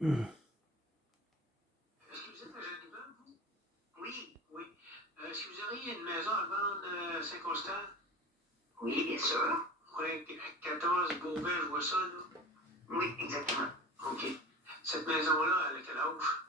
Est-ce que vous êtes à Geneva, vous? Oui. Oui. Est-ce que vous auriez une maison à vendre à Saint-Constant? Oui, bien sûr. Oui, 14 Beauvais, je vois ça, là. Oui, exactement. OK. Cette maison-là, elle a quel âge?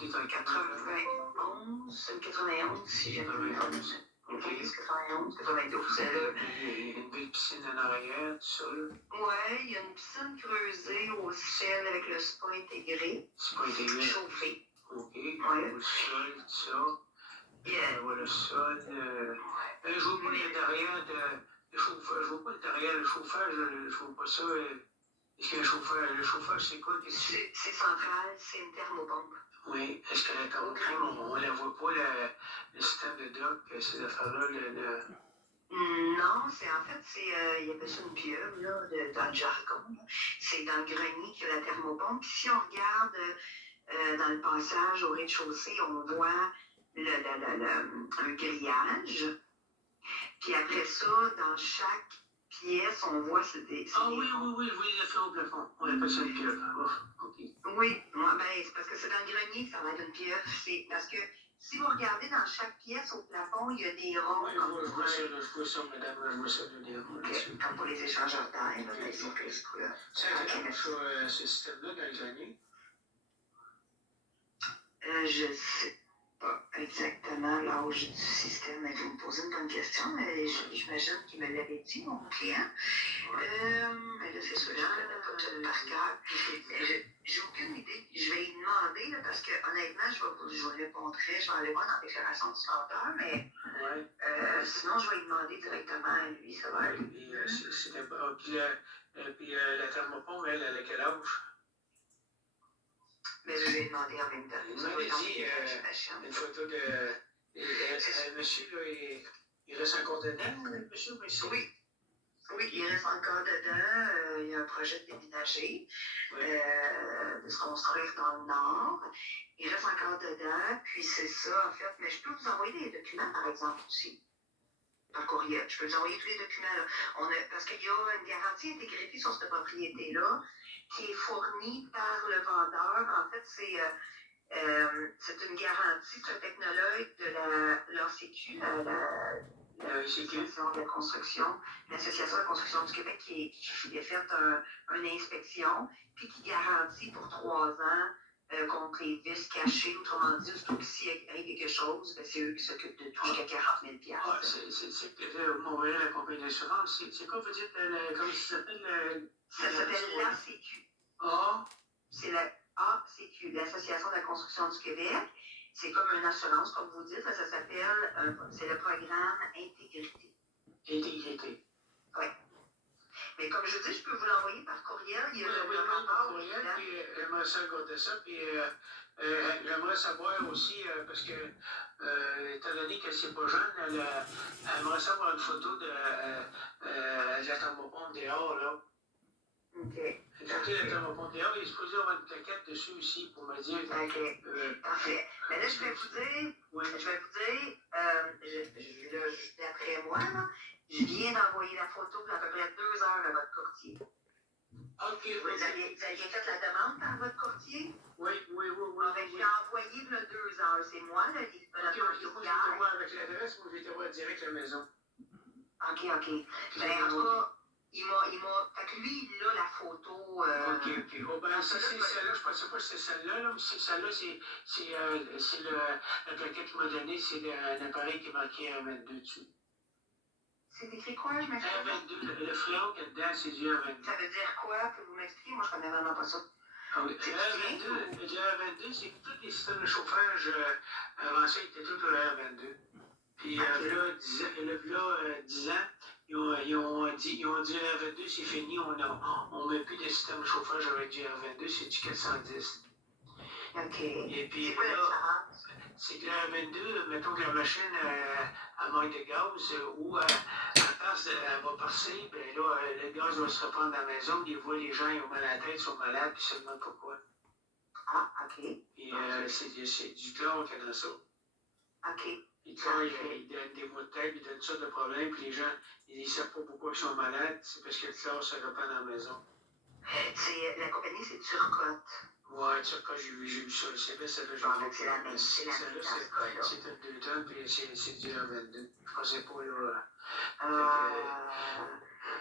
Dans 91, 91, si j'ai 91. OK. 91, 92. Il y a une belle piscine en arrière, tout ça, là. Ouais, il y a une piscine creusée au ciel avec le spa intégré. Spa intégré. Chauffé. OK. Ouais. Le sol, tout ça. Yeah. Voilà le sol. Je vois pas l'intérieur de chauffage. Je vois pas l'intérieur le chauffage. Je vois pas ça. Est-ce que le chauffage, c'est quoi? C'est central, c'est une thermopompe. Oui. Est-ce que la thermopompe, on la voit pas, le système de dock, ces affaires-là, Non, il appelle ça une pieuvre, là, dans le jargon. Là. C'est dans le grenier qu'il y a la thermopompe. Puis si on regarde dans le passage au rez-de-chaussée, on voit un grillage. Puis après ça, dans chaque pièce, on voit oui, je vois les affaires au plafond. On appelle ça une pieuvre. Oh, okay. Oui, c'est parce que c'est dans le grenier que ça va être une pieuvre. C'est parce que si vous regardez dans chaque pièce au plafond, il y a des ronds. Oui, je vois ça, madame, je vois ça, des ronds. Okay. Comme pour les échangeurs d'air, ils sont plus là. Ça a ce système-là dans le grenier? Je sais pas exactement l'âge du système, mais vous me posez une bonne question, mais j'imagine qu'il me l'avait dit, mon client. Mais là, c'est sûr, je ne connais pas tout par cœur. J'ai aucune idée. Je vais lui demander, là, parce que honnêtement, je vais répondre, je vais aller voir dans la déclaration du senteur, mais sinon, je vais lui demander directement à lui, ça va aller. C'était pas. Puis la thermopompe, elle a quel âge? Mais je vais demander en même temps. Demandez-y une photo de. Monsieur, là, il reste encore dedans, monsieur? Oui. Oui, il reste encore dedans. Il y a un projet de déménager, de se construire dans le nord. Il reste encore dedans, puis c'est ça, en fait. Mais je peux vous envoyer des documents, par exemple, aussi, par courriel. Je peux vous envoyer tous les documents. Là. Parce qu'il y a une garantie intégrité sur cette propriété-là qui est fournie par le vendeur. En fait, c'est une garantie sur le technologue de l'ACQ, l'Association de la construction, l'Association de la construction du Québec qui a fait une inspection, puis qui garantit pour 3 ans contre les vices cachés. Autrement dit, surtout que s'il arrive quelque chose, c'est eux qui s'occupent de tout jusqu'à 40 000 $. C'est Montréal, la compagnie d'assurance. C'est quoi, vous dites, comment ça s'appelle? Ça s'appelle l'ACQ. C'est la ACQ, l'Association de la construction du Québec. C'est comme une assurance, comme vous dites. Ça s'appelle, c'est le programme Intégrité. Intégrité. Oui. Mais comme je dis, je peux vous l'envoyer par courriel. Il y a le rapport. Par courriel, puis j'aimerais ça regarder ça. Puis j'aimerais savoir aussi, parce que, étant donné qu'elle n'est pas jeune, elle aimerait savoir une photo de la thermopompe dehors, là. OK. Écoutez, la thermopompe dehors, il est supposé avoir une plaquette dessus aussi pour me dire. OK. Parfait. Mais là, je vais vous dire, d'après moi, là, je viens d'envoyer la photo d'à peu près 2 heures à votre courtier. OK. Vous aviez fait la demande par votre courtier? Oui. J'ai envoyé il y a 2 heures. C'est moi, là, moi, j'étais voir avec l'adresse, moi, j'étais voir direct la maison. OK. Ben, en tout cas, il m'a. Fait que lui, il a la photo. OK. Bon, ben, si c'est celle-là, je pensais pas que c'est celle-là, là, mais c'est celle-là, c'est la plaquette qu'il m'a donnée, c'est un appareil qui est marqué R22 dessus. C'est écrit quoi, je m'explique? R22, le fréon qu'il y a dedans, c'est du R22. Ça veut dire quoi? Pouvez-vous m'expliquer? Moi, je connais vraiment pas ça. Le R22, c'est que tous les systèmes de chauffage avancés étaient tous le R22. Puis là, 10 ans, ils ont dit R22, c'est fini, on ne met plus de système de chauffage avec du R22, c'est du 410. OK. Et puis c'est quoi la différence? C'est que le R22, mettons que la machine manque de gaz ou à place elle va passer, ben là, le gaz va se répandre dans la maison, des fois les gens ils ont mal à la tête, ils sont malades, puis ils se demandent pourquoi. Ah, OK. Et c'est du chlore qu'il y a dans ça. OK. Puis quand ils donnent des maux de tête, ils donnent ça de problèmes, puis les gens, ils ne savent pas pourquoi ils sont malades, c'est parce que le chlore se répand dans la maison. La compagnie, c'est Turcotte. Ouais, Turcotte, j'ai vu ça. C'est bien celle-là, j'ai Bon, vu. c'est la même dans ce cas-là. C'est une 2 tonnes, puis c'est du R22. Je pensais pas, là.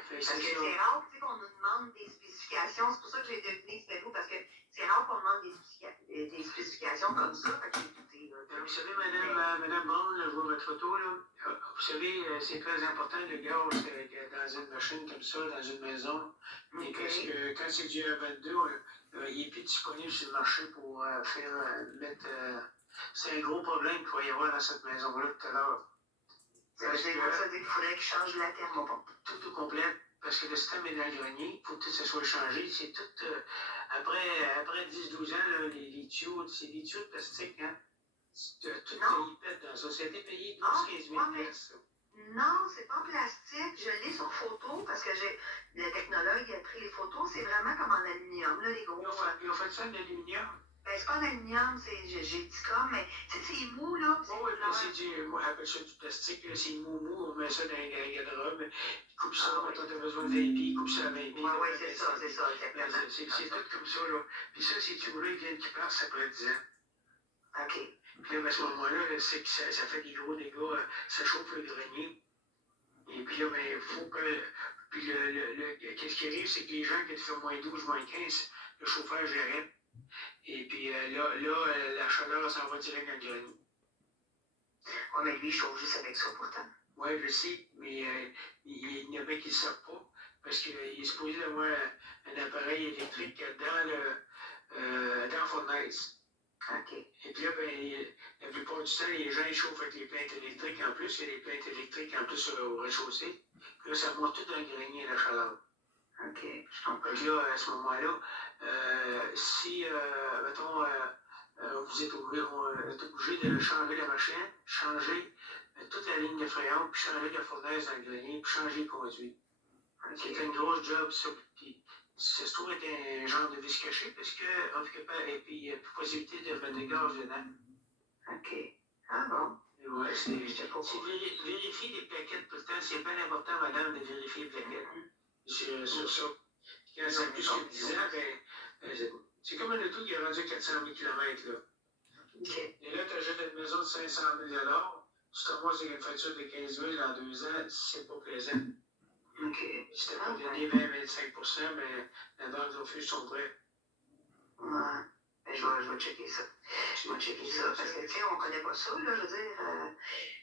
Parce que c'est rare qu'on nous demande des spécifications. C'est pour ça que j'ai deviné que c'était vous, parce que c'est rare qu'on demande des spécifications comme ça. Fait que j'ai douté. Vous savez, Madame Brown, là, je vois votre photo, là. Vous savez, c'est très important le gaz dans une machine comme ça, dans une maison. Et parce que quand c'est du R22, il n'est plus disponible sur le marché pour mettre. C'est un gros problème qu'il va y avoir dans cette maison-là tout à l'heure. Ça veut dire qu'il faudrait qu'il change la thermopompe. Tout au complet, parce que le système est dans le grenier, il faut que ça soit changé. C'est tout. Après 10-12 ans, là, les tuyaux, c'est des tuyaux de plastique, hein? Tout ils pètent dans ça. Ça a été payé 12-15 000 pièces. Non, c'est pas en plastique. Je l'ai sur photo parce que le technologue a pris les photos. C'est vraiment comme en aluminium, là, les gros. Ils ont fait ça en aluminium? Ben, c'est pas en aluminium, j'ai dit comme, mais c'est mou, là. Oui, mais c'est du. Moi, j'appelle ça du plastique, c'est mou, on met ça dans les garde-robes. Ils coupent ça, quand on a besoin de 20 pieds, ils coupent ça à 20 pieds. Oui, c'est ça, exactement. C'est tout comme ça, là. Puis ça, ces tuyaux-là, ils viennent qui passent après 10 ans. OK. Puis là, à ce moment-là, c'est que ça fait des gros dégâts, ça chauffe le grenier. Et puis là, ben, il faut que. Puis qu'est-ce qui arrive, c'est que les gens qui font moins 12, moins 15, le chauffage arrête. Et puis là, la chaleur s'en va direct dans le grenier. Oui, mais lui, il chauffe juste avec ça pourtant. Oui, je sais, mais il y en a qui ne le savent pas. Parce qu'il est supposé avoir un appareil électrique dans la fournaise. OK. Et puis là, ben, la plupart du temps, les gens ils chauffent avec les plaintes électriques en plus. Il y a des plaintes électriques en plus au rez-de-chaussée. Puis là, ça monte tout dans le grenier, la chaleur. OK, je comprends. Puis là, à ce moment-là, si, mettons, vous êtes obligé de changer la machine, changer toute la ligne de frayant, puis changer la fournaise dans le grenier, puis changer le conduit. Okay. C'est une grosse job, ça. Puis ça se trouve être un genre de vis caché, parce que, et puis il y a possibilité de mettre des gaz dedans. OK. Ah bon? Oui, c'est vérifier des plaquettes tout le temps. C'est bien important, madame, de vérifier les plaquettes sur ça. Quand ça a plus que 10 ans, ben, c'est comme un auto qui a rendu 400 000 km. Là. Okay. Et là, tu achètes une maison de 500 000 $, tu te ramasses avec une facture de 15 000 dans 2 ans, c'est pas plaisant. OK. Si tu pas donné 20-25 %, mais la banque refuse son prêt. Ouais. Ben, je vais checker ça. Je vais checker ça. Parce que, tu sais, on connaît pas ça, là. Je veux dire.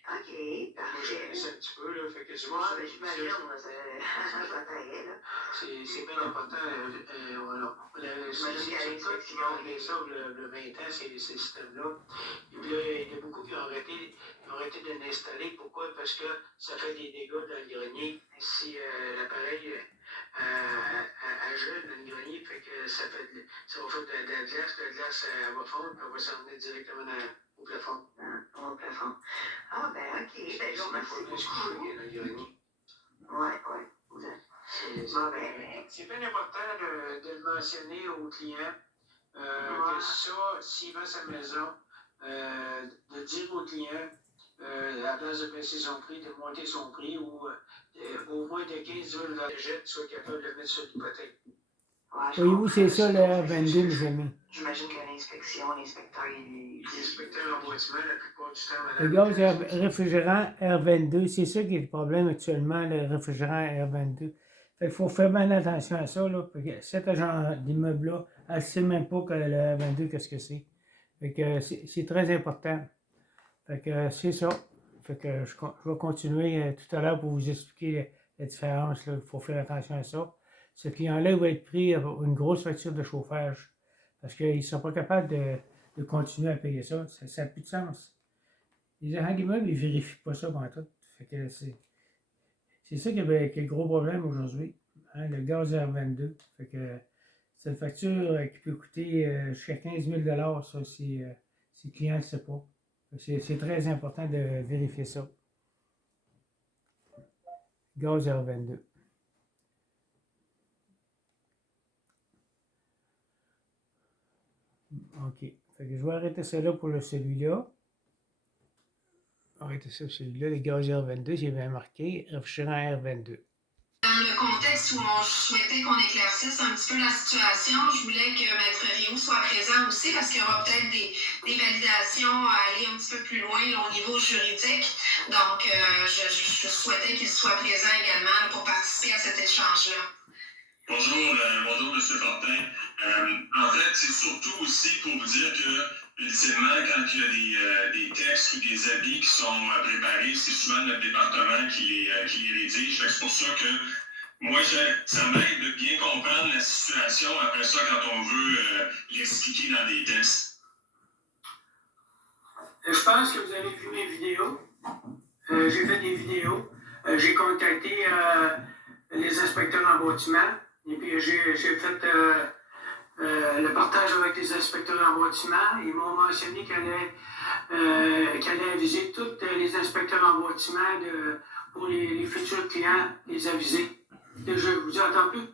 OK. Moi, je connais ça un petit peu, là. Fait que c'est ouais, ben, j'imagine. Ça paraît, là. C'est bien important. Voilà. C'est toi qui m'a fait ça le 20 ans, ces systèmes-là. Et puis là, il y a beaucoup qui ont arrêté de l'installer. Pourquoi? Parce que ça fait des dégâts dans le grenier. Si l'appareil gèle dans le grenier, fait que ça va faire de la glace. La glace, elle va fondre, puis elle va s'en venir directement au plafond. Au plafond. Ah, ben, OK. Ben, je vous remercie beaucoup. Dans le grenier. Ouais. C'est bien important de le mentionner aux clients que ça, s'il vend sa maison, de dire aux clients, à la place de baisser son prix, de monter son prix ou au moins de 15 000 $ de jet, soit capable de le mettre sur l'hypothèque. Voyez-vous, c'est ça le R22, mes amis. J'imagine que l'inspecteur, L'inspecteur en bâtiment, la plupart du temps, le gaz réfrigérant R22, c'est ça qui est le problème actuellement, le réfrigérant R22. Fait qu'il faut faire bien attention à ça, là. Parce que cet agent d'immeuble-là, elle ne sait même pas que le R22, qu'est-ce que c'est. Fait que c'est très important. Fait que c'est ça. Fait que je vais continuer tout à l'heure pour vous expliquer la différence. Il faut faire attention à ça. Ce client-là va être pris une grosse facture de chauffage parce qu'ils ne sont pas capables de continuer à payer ça. Ça n'a plus de sens. Les agents d'immeuble, ils ne vérifient pas ça pendant tout. Fait que c'est ça qui est le gros problème aujourd'hui. Hein, le gaz R22. Fait que c'est une facture qui peut coûter jusqu'à 15 000 $, ça, si le client ne sait pas. C'est très important de vérifier ça. Gaz R22. OK. Fait que je vais arrêter ça là pour celui-là. Arrêter ça pour celui-là, le gaz R22, j'ai bien marqué, réfrigérant R22. dans le contexte où je souhaitais qu'on éclaircisse un petit peu la situation, je voulais que Maître Rioux soit présent aussi parce qu'il y aura peut-être des validations à aller un petit peu plus loin là, au niveau juridique. Donc, je souhaitais qu'il soit présent également pour participer à cet échange-là. Bonjour, bonjour M. Fortin. En fait, c'est surtout aussi pour vous dire que, ultimement, quand il y a des textes ou des avis qui sont préparés, c'est souvent notre département qui les rédige. C'est pour ça que moi, ça m'aide de bien comprendre la situation après ça quand on veut l'expliquer dans des textes. Je pense que vous avez vu mes vidéos. J'ai fait des vidéos. J'ai contacté les inspecteurs en bâtiment. Et puis j'ai fait le partage avec les inspecteurs en bâtiment. Ils m'ont mentionné qu'elle allait aviser tous les inspecteurs en bâtiment pour les futurs clients, les aviser. Je vous entends plus.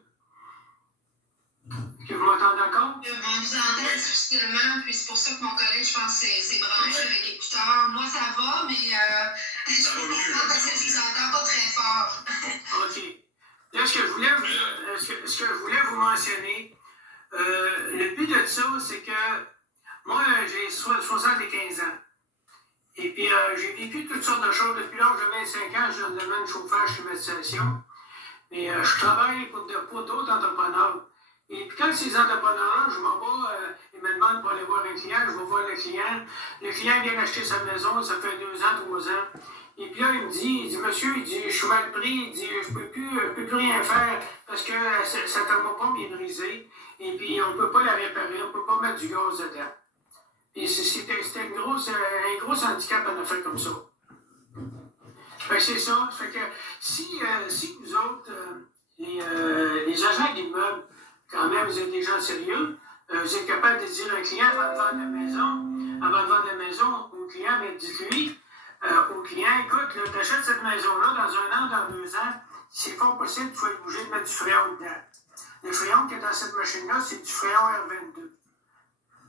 Est-ce que vous m'entendez encore? On vous entend difficilement, puis c'est pour ça que mon collègue, je pense, c'est branché avec écouteurs. Moi, ça va, mais je comprends parce que je vous entends pas très fort. OK. Là, ce que je voulais vous mentionner, le but de ça, c'est que moi, j'ai 75 ans. Et puis, j'ai vécu toutes sortes de choses. Depuis l'âge de 25 ans, je suis dans le domaine de chauffage et climatisation. Et je travaille pour d'autres entrepreneurs. Et puis, quand ces entrepreneurs-là, je m'en vais, ils me demandent pour aller voir un client, je vais voir le client. Le client vient d'acheter sa maison, ça fait 2 ans, 3 ans. Et puis là, il me dit, monsieur, il dit, je suis mal pris, il dit, je peux plus rien faire parce que sa thermopompe est brisée. Et puis, on ne peut pas la réparer, on ne peut pas mettre du gaz dedans. Et c'était un gros handicap à une affaire comme ça. Fait que c'est ça. Fait que si vous autres, les agents d'immeubles, quand même, vous êtes des gens sérieux, vous êtes capable de dire à un client avant de vendre la maison au client, mais dites-lui, au client, écoute, tu achètes cette maison-là dans 1 an, dans 2 ans, c'est pas possible, il faut être obligé de mettre du fréon dedans. Le fréon qui est dans cette machine-là, c'est du fréon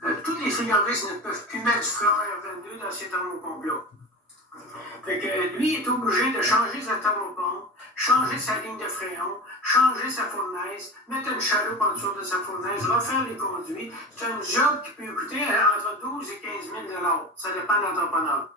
R22. Tous les frigoristes ne peuvent plus mettre du fréon R22 dans ces thermopompes-là. Fait que lui est obligé de changer sa thermopompe, changer sa ligne de fréon, changer sa fournaise, mettre une chaloupe en dessous de sa fournaise, refaire les conduits. C'est un job qui peut coûter entre 12 et 15 000 $. Ça dépend de l'entrepreneur.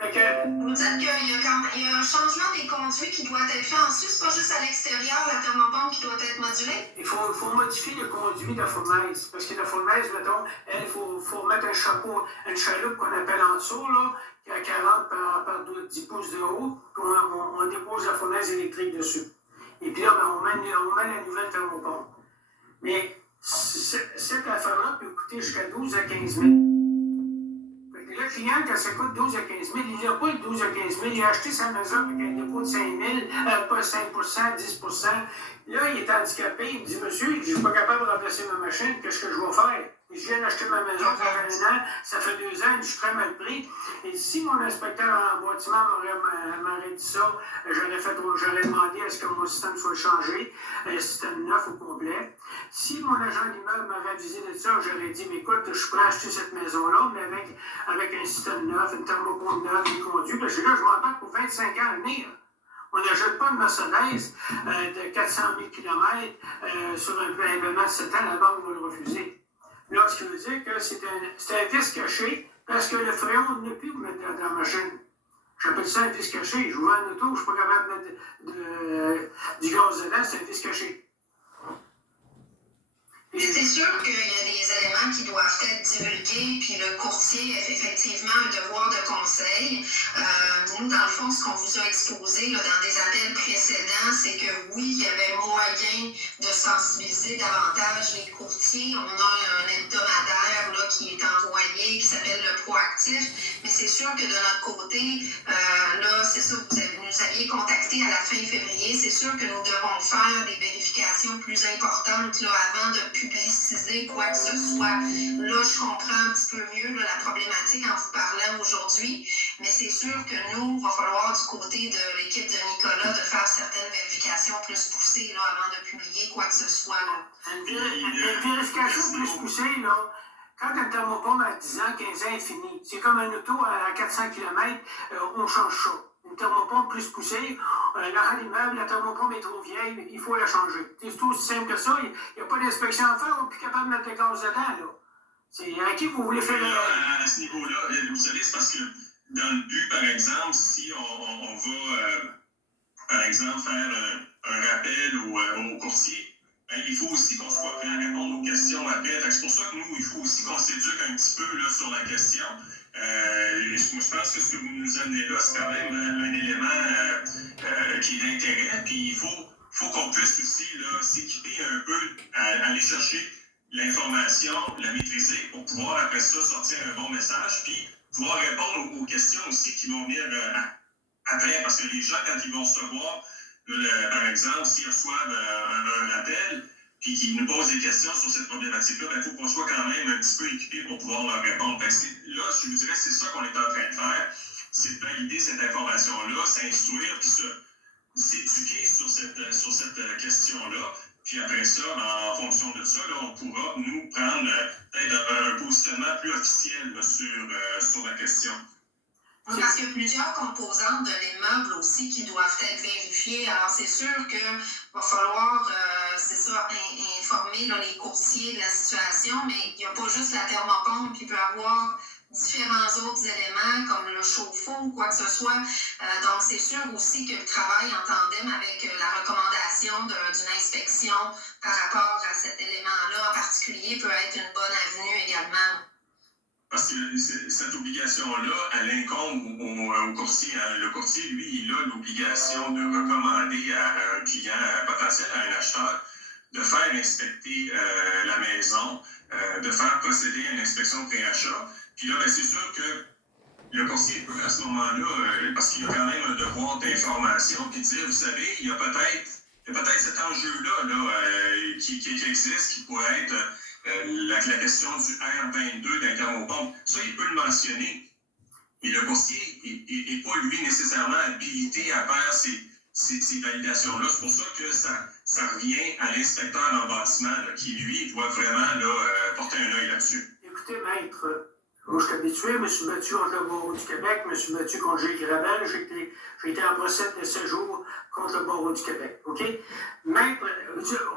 Vous dites qu'il y a un changement des conduits qui doit être fait ensuite, c'est pas juste à l'extérieur, la thermopompe qui doit être modulée? Il faut modifier le conduit de la fournaise. Parce que la fournaise, mettons, il faut mettre une chaloupe qu'on appelle en dessous, là, qui a 40 par 10 pouces de haut, puis on dépose la fournaise électrique dessus. Et puis là, on met la nouvelle thermopompe. Mais cette affaire-là peut coûter jusqu'à 12 à 15 000. Le client, quand ça coûte 12 à 15 000, il n'a pas le 12 à 15 000. Il a acheté sa maison avec un dépôt de 5 000, pas 5 10 Là, il est handicapé. Il me dit, monsieur, je ne suis pas capable de remplacer ma machine. Qu'est-ce que je vais faire? Je viens d'acheter ma maison, ça fait 1 an, ça fait 2 ans, je suis très mal pris. Et si mon inspecteur en bâtiment m'aurait dit ça, j'aurais demandé à ce que mon système soit changé, un système neuf au complet. Si mon agent d'immeuble m'avait avisé de ça, j'aurais dit, mais écoute, je suis prêt à acheter cette maison-là, mais avec un système neuf, une thermopompe neuve, des conduits, parce que là, je m'en parle pour 25 ans à venir. On n'achète pas de Mercedes de 400 000 km sur un paiement de 7 ans, la banque va le refuser. Là, ce qui veut dire que c'est un vice caché parce que le fréon ne peut plus vous mettre dans la machine. J'appelle ça un vice caché. Je vous vends une auto, je ne suis pas capable de mettre du gaz dedans, c'est un vice caché. Mais c'est sûr qu'il y a des éléments qui doivent être divulgués, puis le courtier a effectivement un devoir de conseil. Nous, dans le fond, ce qu'on vous a exposé là, dans des appels précédents, c'est que oui, il y avait moyen de sensibiliser davantage les courtiers. On a un hebdomadaire là, qui est envoyé, qui s'appelle le Proactif, mais c'est sûr que de notre côté, là, c'est ça, vous nous aviez contacté à la fin février, c'est sûr que nous devons faire des vérifications plus importantes là, avant de publiciser quoi que ce soit. Là, je comprends un petit peu mieux là, la problématique en vous parlant aujourd'hui, mais c'est sûr que nous, il va falloir du côté de l'équipe de Nicolas de faire certaines vérifications plus poussées là, avant de publier quoi que ce soit. Une vérification plus poussée, là, quand un thermopompe à 10 ans, 15 ans est fini, c'est comme un auto à 400 km, on change ça. une thermopompe plus poussée, l'arrêt d'immeuble, la thermopompe est trop vieille, il faut la changer. C'est tout aussi simple que ça, il n'y a pas d'inspection à faire, on n'est plus capable de mettre de gaz dedans, là. C'est à qui vous voulez faire à ce niveau-là, vous savez, c'est parce que dans le but, par exemple, si on va, par exemple, faire un rappel au courtier, il faut aussi qu'on soit prêt à répondre aux questions après. C'est pour ça que nous, il faut aussi qu'on s'éduque un petit peu là, sur la question. Je pense que ce que vous nous amenez là, c'est quand même un élément qui est d'intérêt. Puis il faut qu'on puisse aussi s'équiper un peu, aller chercher l'information, la maîtriser pour pouvoir après ça sortir un bon message. Puis pouvoir répondre aux questions aussi qui vont venir après. Parce que les gens, quand ils vont recevoir, par exemple, s'ils reçoivent un appel, puis qu'ils nous posent des questions sur cette problématique-là, il faut qu'on soit quand même un petit peu équipé pour pouvoir leur répondre. Là, je vous dirais, c'est ça qu'on est en train de faire, c'est de valider cette information-là, s'instruire, puis s'éduquer sur cette question-là. Puis après ça, en fonction de ça, là, on pourra nous prendre peut-être un positionnement plus officiel là, sur la question. Parce qu'il y a plusieurs composantes de l'immeuble aussi qui doivent être vérifiées. Alors, c'est sûr qu'il va falloir, informer là, les courtiers de la situation, mais il n'y a pas juste la thermopompe, il peut y avoir différents autres éléments comme le chauffe-eau ou quoi que ce soit. Donc, c'est sûr aussi que le travail en tandem avec la recommandation d'une inspection par rapport à cet élément-là en particulier peut être une bonne avenue également. Parce que cette obligation-là, elle incombe au courtier. Le courtier, lui, il a l'obligation de recommander à un client potentiel, à un acheteur, de faire inspecter la maison, de faire procéder à une inspection pré-achat. Puis là, c'est sûr que le courtier peut, à ce moment-là, parce qu'il y a quand même un devoir d'information, puis dire, vous savez, il y a peut-être cet enjeu-là qui existe, qui pourrait être la question du R22 d'un thermopompe. Ça, il peut le mentionner. Et le courtier n'est pas, lui, nécessairement habilité à faire ces validations-là. C'est pour ça que ça revient à l'inspecteur en bâtiment, qui, lui, doit vraiment porter un œil là-dessus. Écoutez, maître, moi, je suis habitué, je me suis battu contre le barreau du Québec, je me suis battu contre Gilles Gravel, j'ai été en procès de 7 jours contre le barreau du Québec, OK? Maître,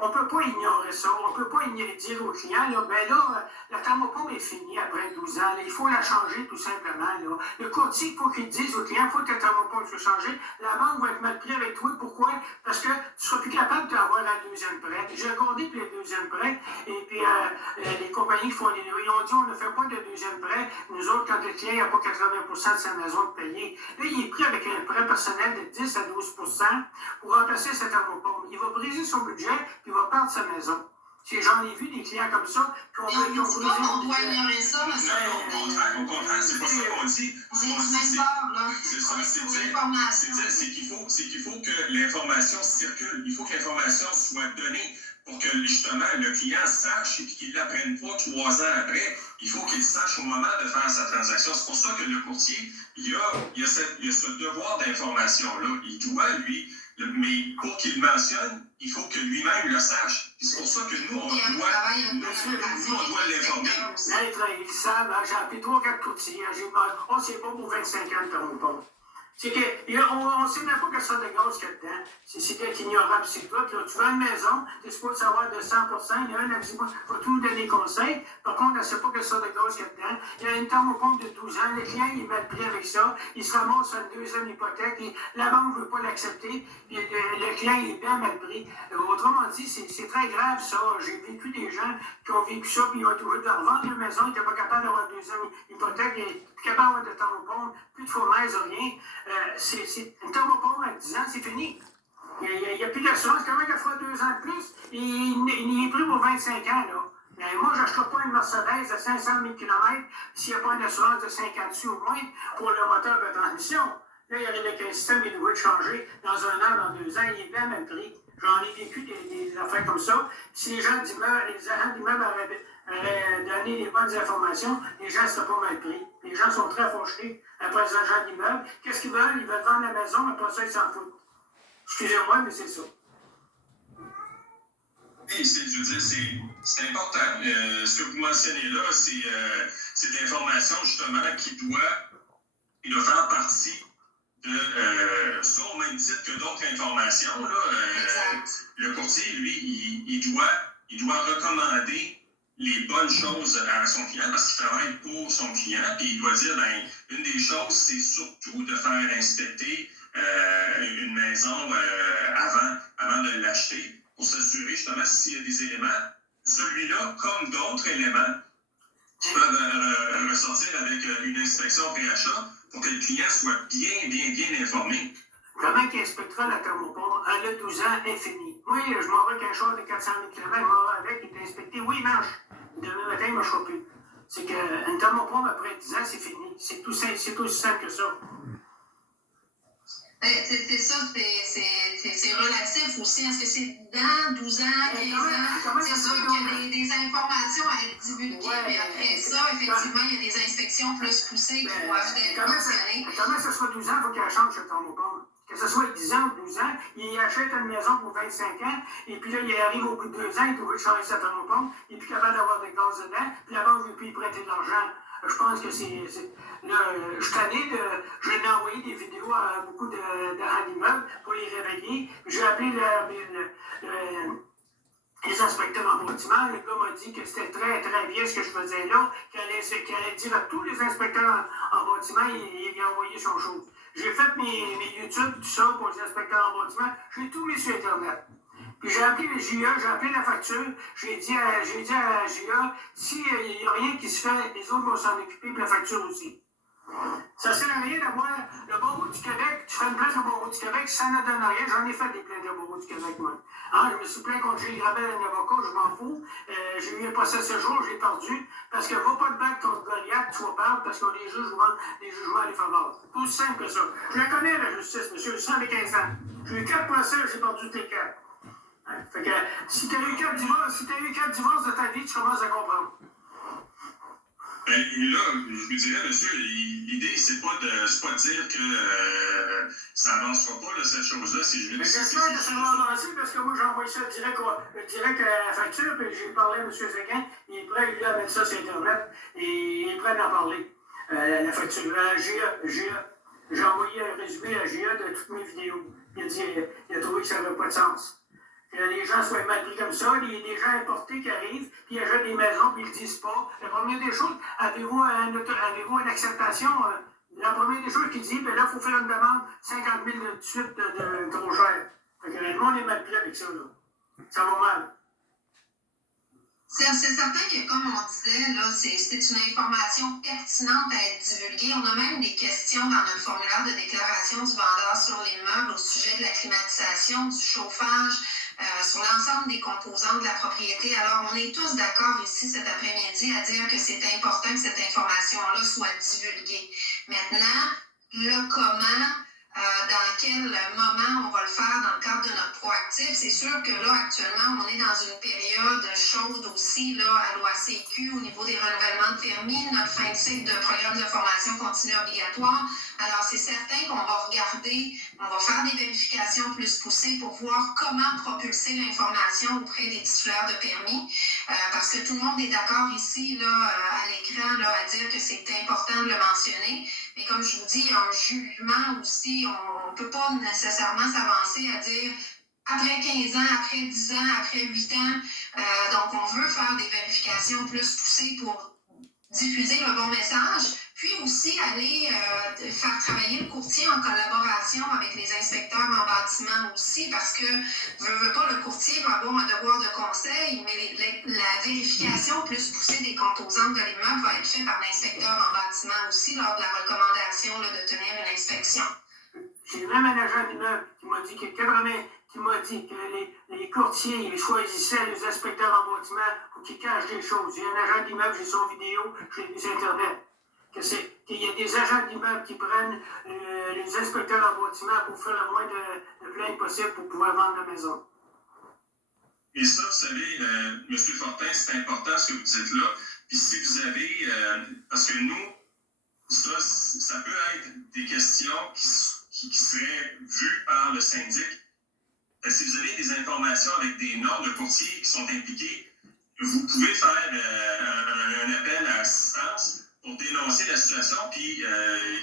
on ne peut pas ignorer ça, on ne peut pas dire aux clients, la thermopompe est finie après 12 ans, il faut la changer tout simplement, là. Le courtier, il faut qu'il dise aux clients, il faut que la thermopompe soit changée, la banque va être mal prise avec toi, pourquoi? Parce que tu ne seras plus capable d'avoir un deuxième prêt. J'ai regardé pour les deuxièmes prêts, et puis les compagnies qui font les ils ont dit, on ne fait pas de deuxième prêt. Nous autres, quand le client n'a pas 80% de sa maison de payer, là, il est pris avec un prêt personnel de 10 à 12% pour remplacer cette thermopompe. Il va briser son budget, puis il va perdre sa maison. J'en ai vu des clients comme ça qui ont brisé le budget. On doit ignorer ça, monsieur. Au contraire, c'est pas ça qu'on dit. C'est qu'il faut que l'information circule. Il faut que l'information soit donnée pour que justement le client sache et qu'il ne l'apprenne pas 3 ans après. Il faut qu'il sache au moment de faire sa transaction. C'est pour ça que le courtier, il a ce devoir d'information-là. Il doit, lui, mais pour qu'il le mentionne, il faut que lui-même le sache. C'est pour ça que nous, on doit l'informer. Maître, ils savent, j'ai appelé 3-4 courtiers, c'est pas pour 25 ans de thermopompe. C'est qu'on ne sait même pas quelle sorte de gaz qu'il y a dedans. C'est d'être ignorant. C'est toi, tu vas à une maison, tu es supposé savoir de 100%, il y a un qui dit, moi, je vais tout nous donner des conseils. Par contre, elle ne sait pas quelle sorte de gaz qu'il y a dedans. Il y a une thermopompe de 12 ans, le client, il est mal pris avec ça. Il se ramasse sur une deuxième hypothèque, la banque ne veut pas l'accepter, puis le client, il est bien mal pris. Autrement dit, c'est très grave, ça. J'ai vécu des gens qui ont vécu ça, puis ils ont été obligés de revendre leur maison, ils n'étaient pas capables d'avoir une deuxième hypothèque, ils n'étaient plus capables d'avoir de thermopompe, plus de fournaise, rien. C'est une thermopompe à 10 ans, c'est fini. Il n'y a plus d'assurance. Quand même, il faut 2 ans de plus, il est pris pour 25 ans. Là. Mais moi, je n'achèterai pas une Mercedes de 500 000 km s'il n'y a pas une assurance de 50 sous au moins pour le moteur de transmission. Là, il arrive avec un système qui doit être changé dans 1 an, dans 2 ans, il est bien mal pris. J'en ai vécu des affaires comme ça. Si les gens d'immeuble, donné les bonnes informations, les gens ne seraient pas mal pris. Les gens sont très fâchés après les agents d'immeuble. Qu'est-ce qu'ils veulent? Ils veulent vendre la maison, mais après ça, ils s'en foutent. Excusez-moi, mais c'est ça. Oui, je veux dire, c'est important. Ce que vous mentionnez là, c'est l'information justement qui doit faire partie ça au même titre que d'autres informations, là, le courtier, lui, il doit recommander les bonnes choses à son client parce qu'il travaille pour son client. Puis il doit dire, ben, une des choses, c'est surtout de faire inspecter une maison avant de l'acheter pour s'assurer justement s'il y a des éléments. Celui-là, comme d'autres éléments, peuvent ressortir avec une inspection pré-achat pour que le client soit bien informé. Comment qu'il inspectera la thermopompe? Elle a 12 ans, elle est finie. Moi, je m'en vais avec un char de 400 000 km, je m'en vais avec, il est inspecté. Oui, il marche. Demain matin, il ne marchera plus. C'est qu'une thermopompe, après 10 ans, c'est fini. C'est aussi simple que ça. C'est ça, c'est relatif aussi. Est-ce que c'est dans 12 ans, 15 ans? C'est sûr qu'il y a des informations à être divulguées, mais après ça, effectivement, il y a des inspections plus poussées qui doivent être mentionnées. Comment ça soit 12 ans, il faut qu'elle change cette thermopompe? Que ce soit 10 ans ou 12 ans, il achète une maison pour 25 ans, et puis là, il arrive au bout de 2 ans, il est obligé de changer sa thermopompe, il n'est plus capable d'avoir des gaz dedans, puis la banque ne veut plus lui prêter de l'argent. Je pense que là, je suis tanné j'ai envoyé des vidéos à beaucoup d'agents d'immeubles pour les réveiller. J'ai appelé les inspecteurs en bâtiment. Le gars m'a dit que c'était très bien ce que je faisais là, qu'il allait dire à tous les inspecteurs en bâtiment, il lui a envoyé son chose. J'ai fait mes YouTube, tout ça, pour les inspecteurs en bâtiment. J'ai tout mis sur Internet. Puis j'ai appelé le GIA, j'ai appelé la facture, j'ai dit à GIA, s'il n'y a rien qui se fait, les autres vont s'en occuper, puis la facture aussi. Ça ne sert à rien d'avoir le barreau du Québec, tu fais une plainte au barreau du Québec, ça ne donne rien. J'en ai fait des plaintes au barreau du Québec, moi. Hein, je me suis plaint contre Gilles Gravel, un avocat, je m'en fous. J'ai eu un procès ce jour, j'ai perdu. Parce que va pas te battre contre Goliath, tu vas perdre, parce qu'on a des jugements à les faveurs. C'est aussi simple que ça. Je la connais, la justice, monsieur, je sens les 15 ans. J'ai eu 4 procès, j'ai perdu tes 4. Hein? Fait que si tu as eu 4 divorces de ta vie, tu commences à comprendre. Ben, là, je vous dirais, monsieur, l'idée, c'est pas de dire que ça n'avancera pas, là, cette chose-là. Mais j'espère que ça va avancer, parce que moi, j'ai envoyé ça direct à la facture, puis j'ai parlé à M. Séguin, il est prêt, lui, à mettre ça sur Internet, et il est prêt d'en parler. La facture. J'ai envoyé un résumé à GIA de toutes mes vidéos. Il a trouvé que ça n'avait pas de sens. Que les gens soient mal pris comme ça, il y a des gens importés qui arrivent, puis ils achètent des maisons, puis ils ne le disent pas. La première des choses, avez-vous une acceptation? La première des choses qu'il dit, ben là, il faut faire une demande 50 000 de suite de trop cher. Fait que le monde est mal pris avec ça, là. Ça va mal. C'est certain que, comme on disait, là, c'est une information pertinente à être divulguée. On a même des questions dans notre formulaire de déclaration du vendeur sur l'immeuble au sujet de la climatisation, du chauffage, sur l'ensemble des composantes de la propriété. Alors, on est tous d'accord ici cet après-midi à dire que c'est important que cette information-là soit divulguée. Maintenant, le comment, dans quel moment on va le faire dans le cadre de notre proactif. C'est sûr que là, actuellement, on est dans une période chaude aussi là, à l'OACQ au niveau des renouvellements de permis, notre fin de cycle de programme de formation continue obligatoire. Alors, c'est certain qu'on va regarder, on va faire des vérifications plus poussées pour voir comment propulser l'information auprès des titulaires de permis. Parce que tout le monde est d'accord ici, là, à l'écran, là, à dire que c'est important de le mentionner. Mais comme je vous dis, il y a un jugement aussi. On ne peut pas nécessairement s'avancer à dire après 15 ans, après 10 ans, après 8 ans. Donc, on veut faire des vérifications plus poussées pour diffuser le bon message. Puis aussi aller faire travailler le courtier en collaboration avec les inspecteurs en bâtiment aussi, parce que, veut pas, le courtier va avoir un devoir de conseil, mais la vérification plus poussée des composantes de l'immeuble va être faite par l'inspecteur en bâtiment aussi lors de la recommandation là, de tenir une inspection. J'ai même un agent d'immeuble qui m'a dit que les courtiers ils choisissaient les inspecteurs en bâtiment pour qu'ils cachent des choses. J'ai un agent d'immeuble, j'ai son vidéo, je l'ai mis sur Internet. Qu'il y a des agents d'immeuble qui prennent les inspecteurs en bâtiment pour faire le moins de plaintes possible pour pouvoir vendre la maison. Et ça, vous savez, M. Fortin, c'est important ce que vous dites là. Puis si vous avez, parce que nous, ça peut être des questions qui seraient vues par le syndic. Si vous avez des informations avec des normes de courtiers qui sont impliqués, vous pouvez faire un appel à assistance pour dénoncer la situation, puis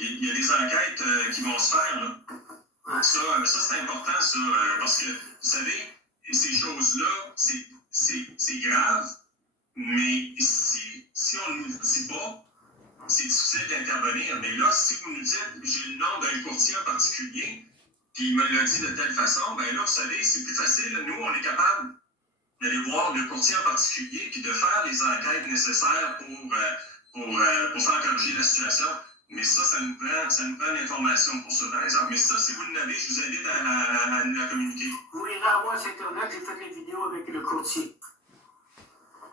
il y a des enquêtes qui vont se faire. Là. Ça c'est important, ça, parce que, vous savez, ces choses-là, c'est grave, mais si on ne nous le dit pas, c'est difficile d'intervenir. Mais là, si vous nous dites, j'ai le nom d'un courtier en particulier, puis il me l'a dit de telle façon, bien là, vous savez, c'est plus facile. Nous, on est capable d'aller voir le courtier en particulier, puis de faire les enquêtes nécessaires pour faire corriger la situation. Mais ça nous prend l'information pour ça, par exemple. Mais ça, si vous l'avez, je vous invite à nous la communiquer. Vous irez à voir sur Internet, j'ai fait les vidéos avec le courtier.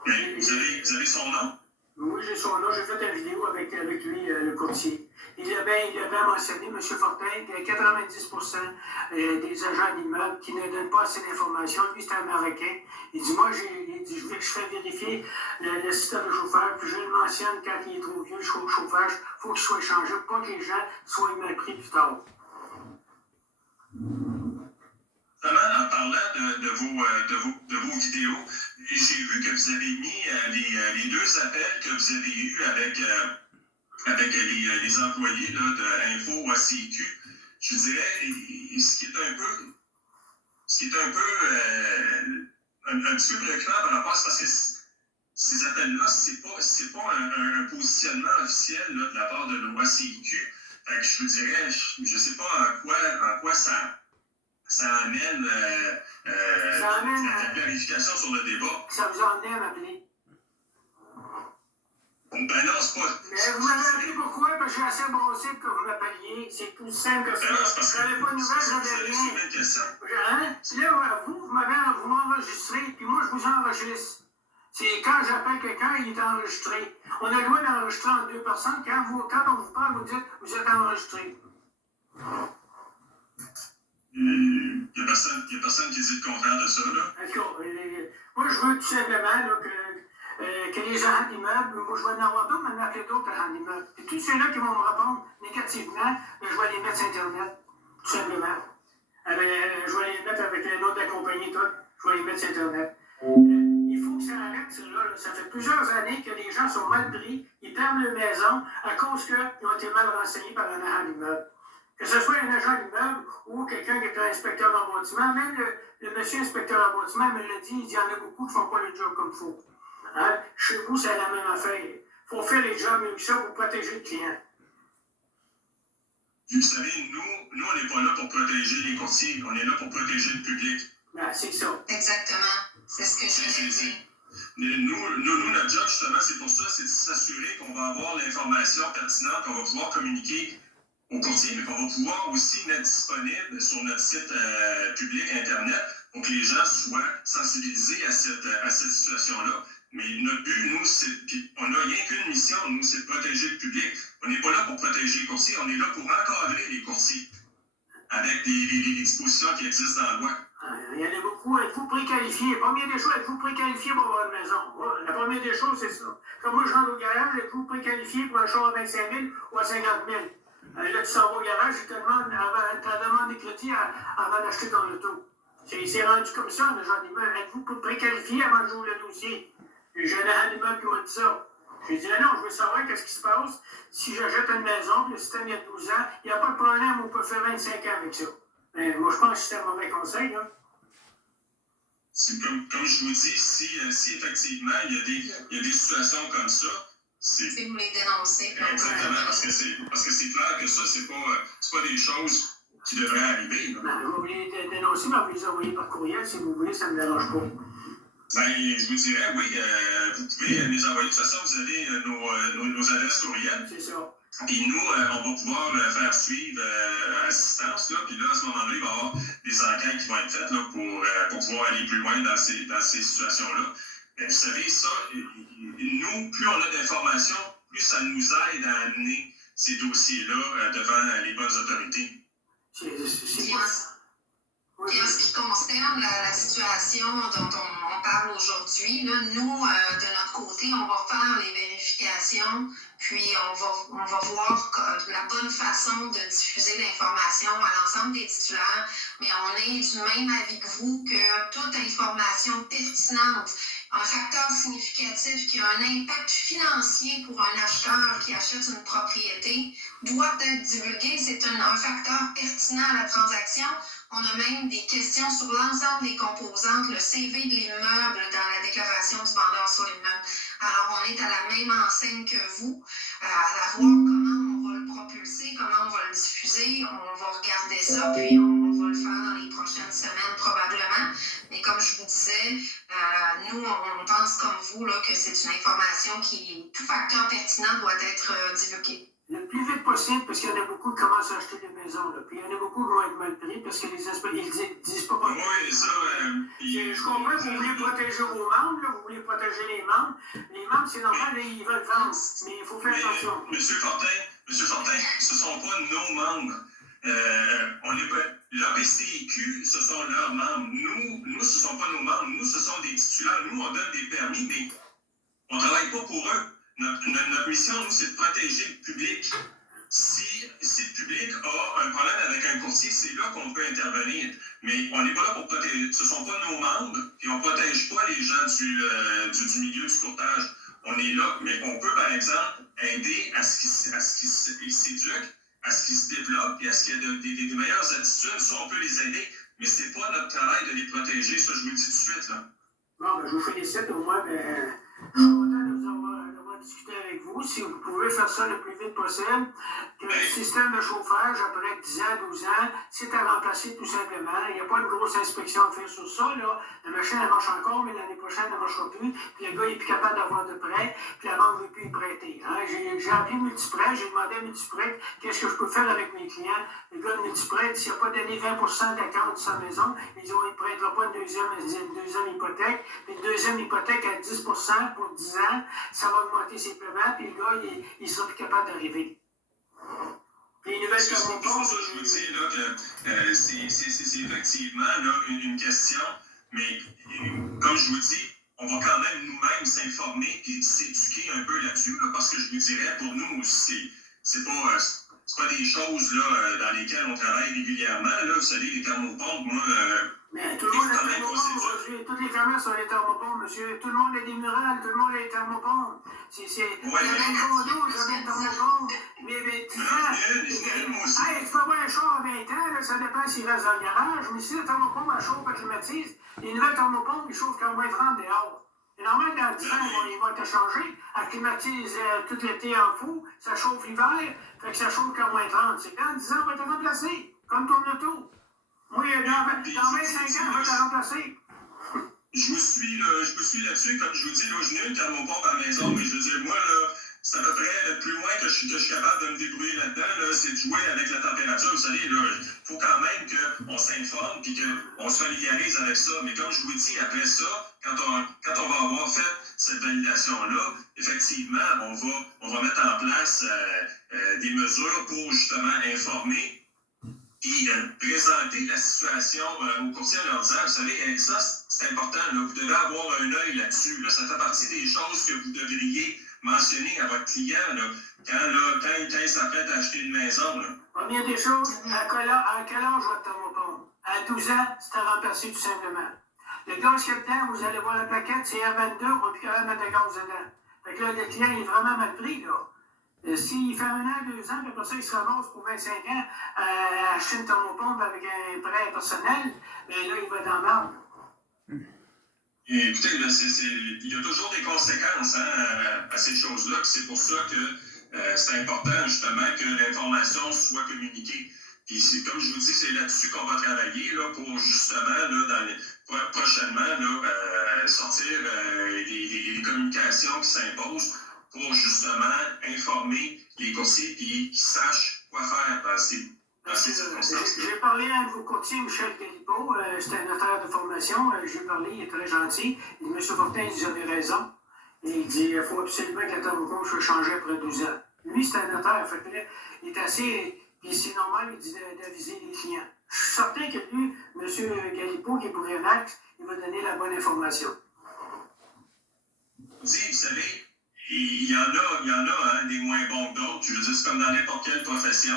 Mais vous avez son nom? Oui, j'ai son nom, j'ai fait une vidéo avec lui, le courtier. Il avait mentionné, M. Fortin, que 90% des agents d'immeubles qui ne donnent pas assez d'informations, lui c'est un Marocain. Il dit, moi, je fais vérifier le système de chauffage, puis je le mentionne quand il est trop vieux, le chauffage, il faut qu'il soit changé pour pas que les gens soient mal pris plus tard. En parlant de vos vidéos, j'ai vu que vous avez mis les 2 appels que vous avez eus avec les employés là, de Info ou ACQ. Je dirais, ce qui est un peu un petit peu préoccupant par rapport à ça, parce que ces appels-là, c'est pas un positionnement officiel là, de la part de l'OACQ. Je vous dirais, je ne sais pas en quoi ça amène la clarification sur le débat. Ça vous a amené à m'appeler. Ben non, c'est pas... Mais vous m'avez appelé pourquoi? Parce que j'ai assez brossé pour que vous m'appeliez. C'est tout simple que ça. Je n'avais pas de nouvelles, j'avais rien. Hein? Là, vous m'enregistrez, puis moi, je vous enregistre. C'est quand j'appelle quelqu'un, il est enregistré. On a le droit d'enregistrer en 2 personnes. Quand on vous parle, vous dites, vous êtes enregistré. Il n'y a personne qui dit le contraire de ça, là. Moi, je veux tout simplement là, que les agents d'immeubles, moi, je vais en avoir d'autres, mais en appeler d'autres agents d'immeubles. Et tous ceux-là qui vont me répondre négativement, je vais les mettre sur Internet, tout simplement. Je vais les mettre avec un autre de la compagnie, tout. Je vais les mettre sur Internet. Il faut que ça arrête, ça, là. Ça fait plusieurs années que les gens sont mal pris, ils perdent leur maison à cause qu'ils ont été mal renseignés par un agent d'immeuble. Que ce soit un agent d'immeuble ou quelqu'un qui est un inspecteur en bâtiment, même le monsieur inspecteur en bâtiment me l'a dit, il dit, il y en a beaucoup qui ne font pas le job comme il faut. Hein? Chez vous, c'est la même affaire. Il faut faire les jobs mieux que ça pour protéger le client. Vous savez, nous on n'est pas là pour protéger les courtiers, on est là pour protéger le public. Ben, c'est ça. Exactement. C'est ce que je veux dire. Nous, notre job, justement, c'est pour ça, c'est de s'assurer qu'on va avoir l'information pertinente, qu'on va pouvoir communiquer aux courtiers, mais qu'on va pouvoir aussi mettre disponible sur notre site public Internet pour que les gens soient sensibilisés à cette situation-là. Mais notre but, nous, on n'a rien qu'une mission, nous, c'est de protéger le public. On n'est pas là pour protéger les courtiers, on est là pour encadrer les courtiers avec les dispositions qui existent dans la loi. Il y en a beaucoup. Êtes-vous préqualifié? Première des choses, êtes-vous préqualifié pour avoir une maison? La première des choses, c'est ça. Comme moi, je rentre au garage, êtes-vous préqualifié pour un char à 25 000 ou à 50 000? Là, tu s'en vas au garage, je te demande, ta demande de crédit avant d'acheter ton auto. C'est rendu comme ça, le genre d'immeuble. Êtes-vous préqualifié avant de jouer le dossier? J'ai un agent d'immeuble qui m'a dit ça. J'ai dit, non, je veux savoir qu'est-ce qui se passe si j'achète une maison, puis le système il y a 12 ans, il n'y a pas de problème, on peut faire 25 ans avec ça. Mais moi, je pense que c'est un mauvais conseil, là. Comme je vous dis, si effectivement il y a des situations comme ça, Si vous les dénoncez. Exactement, parce que c'est clair que ça, c'est pas des choses qui devraient arriver. Ben, vous voulez les dénoncer, mais vous les envoyez par courriel, si vous voulez, ça ne me dérange pas. Ben, je vous dirais, oui, vous pouvez les envoyer. De toute façon, vous avez nos adresses courriel. C'est ça. Puis nous, on va pouvoir faire suivre assistance. Là, puis là, à ce moment-là, il va y avoir des enquêtes qui vont être faites là, pour pouvoir aller plus loin dans ces situations-là. Mais vous savez, ça, nous, plus on a d'informations, plus ça nous aide à amener ces dossiers-là devant les bonnes autorités. Et en ce qui concerne la situation dont on parle aujourd'hui, là, nous, de notre côté, on va faire les vérifications, puis on va voir la bonne façon de diffuser l'information à l'ensemble des titulaires, mais on est du même avis que vous que toute information pertinente un facteur significatif qui a un impact financier pour un acheteur qui achète une propriété doit être divulgué. C'est un facteur pertinent à la transaction. On a même des questions sur l'ensemble des composantes, le CV de l'immeuble dans la déclaration du vendeur sur l'immeuble. Alors, on est à la même enseigne que vous, à voir comment on va le propulser, comment on va le diffuser. On va regarder ça, puis on va le faire dans les prochaines semaines probablement. Mais comme je vous disais, nous, on pense comme vous là, que c'est une information qui, tout facteur pertinent doit être divulgué. Le plus vite possible, parce qu'il y en a beaucoup qui commencent à acheter des maisons. Là. Puis il y en a beaucoup qui vont être mal pris parce que les aspects, ils disent pas. Oui, ça. Je comprends que vous voulez protéger vos membres, là, vous voulez protéger les membres. Les membres, c'est normal, ils veulent vendre. Mais il faut faire attention. Monsieur Fortin, ce ne sont pas nos membres. On n'est pas. L'APCIQ, ce sont leurs membres. Nous, ce ne sont pas nos membres. Nous, ce sont des titulaires. Nous, on donne des permis, mais on ne travaille pas pour eux. Notre mission, nous, c'est de protéger le public. Si le public a un problème avec un courtier, c'est là qu'on peut intervenir. Mais on n'est pas là pour protéger. Ce ne sont pas nos membres, puis on ne protège pas les gens du milieu du courtage. On est là, mais on peut, par exemple, aider à ce qu'ils s'éduquent, à ce qu'ils se développent et à ce qu'il y ait des meilleures attitudes. Ça, on peut les aider, mais ce n'est pas notre travail de les protéger. Ça, je vous le dis tout de suite. Là. Bon, je vous félicite au moins. Je suis content de vous avoir discuté avec vous. Si vous pouvez faire ça le plus vite possible, que le système de chauffage, après 10 ans, 12 ans, c'est à remplacer tout simplement. Il n'y a pas une grosse inspection à faire sur ça. Là. La machine, elle marche encore, mais l'année prochaine, elle ne marchera plus. Puis le gars, il n'est plus capable d'avoir de prêt, puis la banque ne veut plus y prêter. Hein. J'ai appelé Multiprêt, j'ai demandé à Multiprêt qu'est-ce que je peux faire avec mes clients. Le gars de Multiprêt, s'il n'a pas donné 20% d'account de sa maison, il ne prêtera pas une deuxième hypothèque. Puis une deuxième hypothèque à 10% pour 10 ans, ça va augmenter ses paiements, puis le gars, il sera plus capable d'arriver. Les nouvelles c'est pour ça que je vous dis là, que c'est effectivement là, une question, mais comme je vous dis, on va quand même nous-mêmes s'informer et s'éduquer un peu là-dessus, là, parce que je vous dirais, pour nous, c'est pas des choses là, dans lesquelles on travaille régulièrement. Là, vous savez, les thermopompes, moi... mais tout le monde a des thermopompes aujourd'hui. Toutes les caméras sont des thermopompes, monsieur. Tout le monde a des murales, tout le monde a des thermopompes. J'avais un condo, j'avais une thermopompe. Mais 10 ans. Hey, tu peux avoir un char à 20 ans, là, ça dépend s'il reste dans le garage. Mais si la thermopompe, elle chauffe, elle climatise, les nouvelles thermopompes, ils chauffent quand moins 30 dehors. Et normalement, dans 10 ans, ils vont être changés. Elle climatise tout l'été en fou, ça chauffe l'hiver, fait que ça chauffe quand moins 30. C'est quand 10 ans, on va être remplacé, comme ton auto. Moi, dans 25 ans, on va te remplacer. Je me suis là-dessus, comme je vous dis, là, je n'ai une thermopompe à la maison, mais je veux dire, moi, là, c'est à peu près le plus loin que je suis capable de me débrouiller là-dedans, là, c'est de jouer avec la température. Vous savez, il faut quand même qu'on s'informe et qu'on se familiarise avec ça. Mais comme je vous dis, après ça, quand on va avoir fait cette validation-là, effectivement, on va mettre en place des mesures pour justement informer et présenter la situation aux courtiers en leur disant, vous savez, ça, c'est important, là, vous devez avoir un œil là-dessus. Là, ça fait partie des choses que vous devriez mentionner à votre client là, quand il s'apprête à acheter une maison. Là. Première des choses, à quel âge votre thermopompe? À 12 ans, c'est à remplacer tout simplement. Le gaz qu'il y a dedans, vous allez voir la plaquette, c'est R22, on peut plus capable de mettre de gaz dedans. Fait que là, le client est vraiment mal pris, là. S'il fait 1 an, 2 ans, puis après ça, il se ramasse pour 25 ans à acheter une thermopompe avec un prêt personnel, bien là, il va dans l'arbre. Écoutez, là, il y a toujours des conséquences à ces choses-là. C'est pour ça que c'est important, justement, que l'information soit communiquée. Puis, comme je vous dis, c'est là-dessus qu'on va travailler là, pour justement, là, prochainement, là, sortir les communications qui s'imposent pour justement informer les courtiers et qu'ils sachent quoi faire dans ces circonstances. J'ai parlé à un de vos courtiers, Michel Galipo, c'est un notaire de formation, j'ai parlé, il est très gentil. Il dit, M. Fortin, vous avez raison. Et il dit, il faut absolument que la thermopompe soit changée après 12 ans. Lui, c'est un notaire, fait que là, il est assez, puis c'est normal, il dit d'aviser les clients. Je suis certain que lui, M. Galipo, qui est pour Remax, il va donner la bonne information. Vous savez, il y en a hein, des moins bons que d'autres. Je veux dire, c'est comme dans n'importe quelle profession.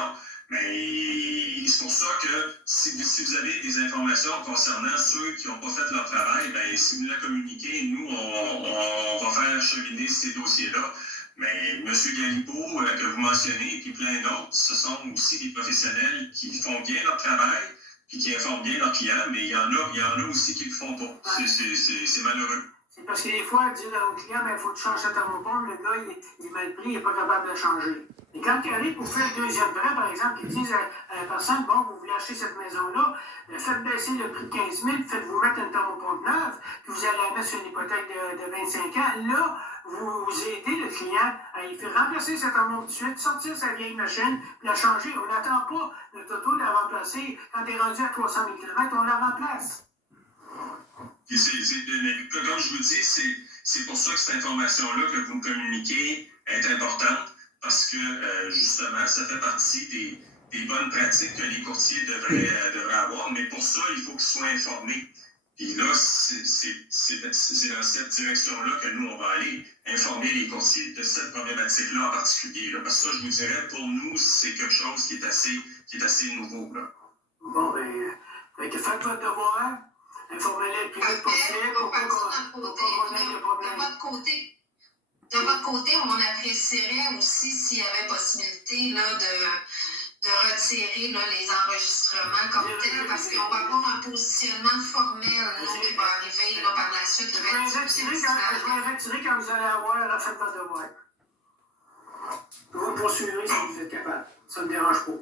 Mais c'est pour ça que si vous avez des informations concernant ceux qui n'ont pas fait leur travail, bien, si vous nous la communiquez, nous, on va faire cheminer ces dossiers-là. Mais M. Galipeau, que vous mentionnez, et puis plein d'autres, ce sont aussi des professionnels qui font bien leur travail, puis qui informent bien leurs clients, mais il y en a aussi qui ne le font pas. C'est malheureux. C'est parce que des fois, dire au client, il faut que tu changes ta thermopompe, le gars, il est mal pris, il n'est pas capable de changer. Et quand il arrive pour faire le deuxième prêt, par exemple, ils disent à la personne, bon, vous voulez acheter cette maison-là, faites baisser le prix de 15 000, faites-vous mettre une thermopompe neuve, puis vous allez la mettre sur une hypothèque de 25 ans. Là, vous aidez le client à y faire remplacer cette thermopompe tout de suite, sortir sa vieille machine, puis la changer. On n'attend pas le toto de la remplacer. Quand tu es rendu à 300 000 km, on la remplace. Comme je vous dis, c'est pour ça que cette information-là que vous me communiquez est importante, parce que justement, ça fait partie des bonnes pratiques que les courtiers devraient avoir, mais pour ça, il faut qu'ils soient informés. Puis là, c'est dans cette direction-là que nous, on va aller informer les courtiers de cette problématique-là en particulier. Là. Parce que ça, je vous dirais, pour nous, c'est quelque chose qui est assez nouveau. Là. Bon, faites votre devoir. Informez-les le plus vite possible pour qu'on ait le problème. De votre côté, on apprécierait aussi s'il y avait possibilité là, de retirer là, les enregistrements comme tel, parce qu'on va avoir un positionnement formel là, qui va arriver là, par la suite. Je vais les retirer quand vous allez avoir fait votre devoir. Vous me poursuivrez si vous êtes capable. Ça ne me dérange pas.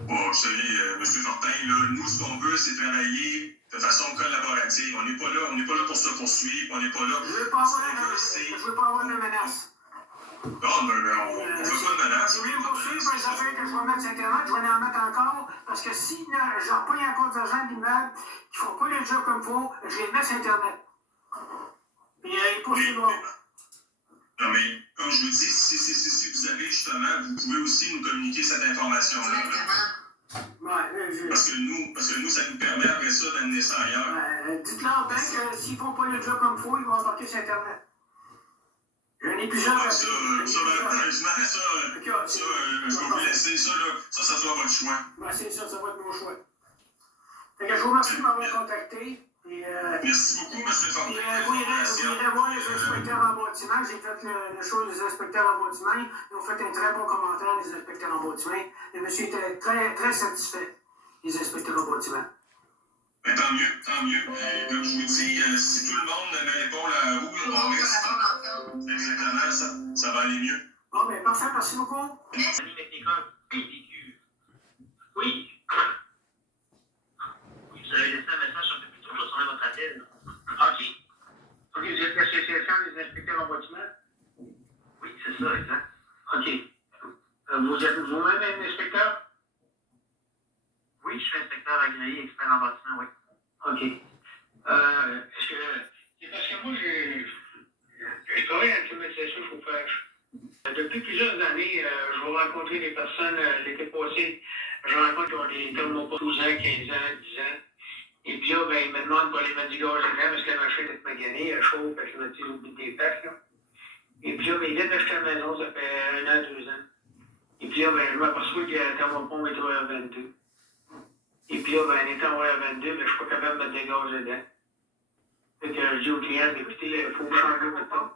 Bon, vous savez, M. Fortin, là, nous, ce qu'on veut, c'est travailler de façon collaborative. On n'est pas là pour se poursuivre, on n'est pas là. Je ne veux pas avoir de menace. Non, mais on ne fait pas de menace. Si vous voulez me poursuivre pour les affaires que je vais mettre sur Internet, je vais en mettre encore, parce que si je repogne encore des agents d'immeubles qui ne font pas le job comme il faut, je les mets sur Internet. Puis ils poursuivront. Non, mais comme je vous dis, si vous avez justement, vous pouvez aussi nous communiquer cette information-là. Ouais, parce que nous, ça nous permet après ça d'amener ça ailleurs. Dites-leur bien que s'ils ne font pas le job comme il faut, ils vont embarquer sur Internet. J'en ai plusieurs. Malheureusement, je vais vous laisser. Ça sera votre choix. C'est ça, ça va être mon choix. Fait que je vous remercie de m'avoir contacté. Merci beaucoup, M. Fortin. Vous irez voir les inspecteurs en bâtiment. J'ai fait le show des inspecteurs en bâtiment. Ils ont fait un très bon commentaire, les inspecteurs en bâtiment. Le monsieur était très, très satisfait, les inspecteurs en bâtiment. Ben, tant mieux. Comme je vous dis, si tout le monde me répond là où on reste, exactement, ça va aller mieux. Bon, ben parfait, merci beaucoup. Oui. Vous avez laissé un message un peu plus tôt, je sonnerai votre appel. OK, vous êtes l'association des inspecteurs en bâtiment? Oui, c'est ça, exact. OK. Vous êtes vous-même un inspecteur? Oui, je suis inspecteur agréé, expert en bâtiment, oui. OK. C'est parce que moi, je travaille avec l'utilisation chauffage. Depuis plusieurs années, je vais rencontrer des personnes, l'été passé, je rencontre des thermopompes 12 ans, 15 ans, 10 ans. Et puis là, ben, ils me demandent pour les mettre du gaz dedans parce que la machine est maganée, elle chauffe, parce qu'ils me disent au bout des pattes, là. Et puis là, ben, ils viennent d'acheter la maison, ça fait 1 an, 2 ans. Et puis là, ben, je m'aperçois que la thermopompe est au R22. Et puis là, ben, en étant au R22, ben, je suis pas capable de mettre du gaz dedans. Fait que je dis au client, écoutez, il faut changer de pompe.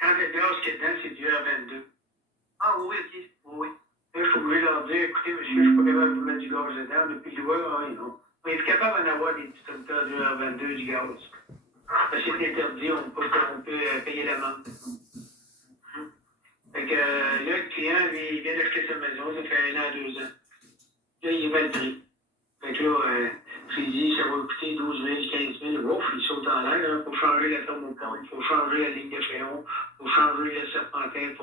Quand le gaz qui est dedans, c'est du R22. Ah oui, ok. Oui. Là, je suis obligé de leur dire, écoutez, monsieur, je suis pas capable de mettre du gaz dedans. Depuis le voir, oui, non. On est capable d'en avoir des distributeurs du R22 du gaz. Parce que c'est interdit, on peut payer l'amende. Fait que là, le client, lui, il vient d'acheter sa maison, ça fait 1 an, 2 ans. Là, il est mal pris. Fait que là, j'ai dit, ça va coûter 12 000, 15 000. Ouf, il saute en l'air. Il faut changer la thermopompe, il faut changer la ligne de féron, il faut changer le serpentin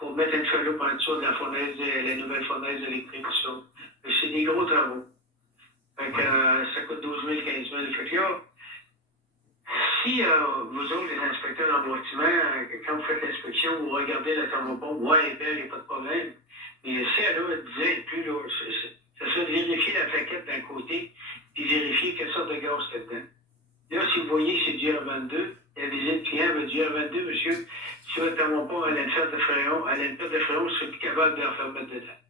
pour mettre une chaloupe en dessous de la fournaise, la nouvelle fournaise électrique, tout ça. C'est des gros travaux. Fait que ça coûte 12 000, 15 000. Fait que là, si vous autres, les inspecteurs en bâtiment, quand vous faites l'inspection, vous regardez la thermopompe, ouais, elle est belle, il n'y a pas de problème. Mais si elle a 10 ans et plus, là, ça serait de vérifier la plaquette d'un côté, puis vérifier quelle sorte de gaz qu'il y a dedans. Là, si vous voyez que c'est du R22, la visite client veut du dit R22, monsieur, si votre tampon a une perte de fréon, je serai plus capable de la faire mettre dedans.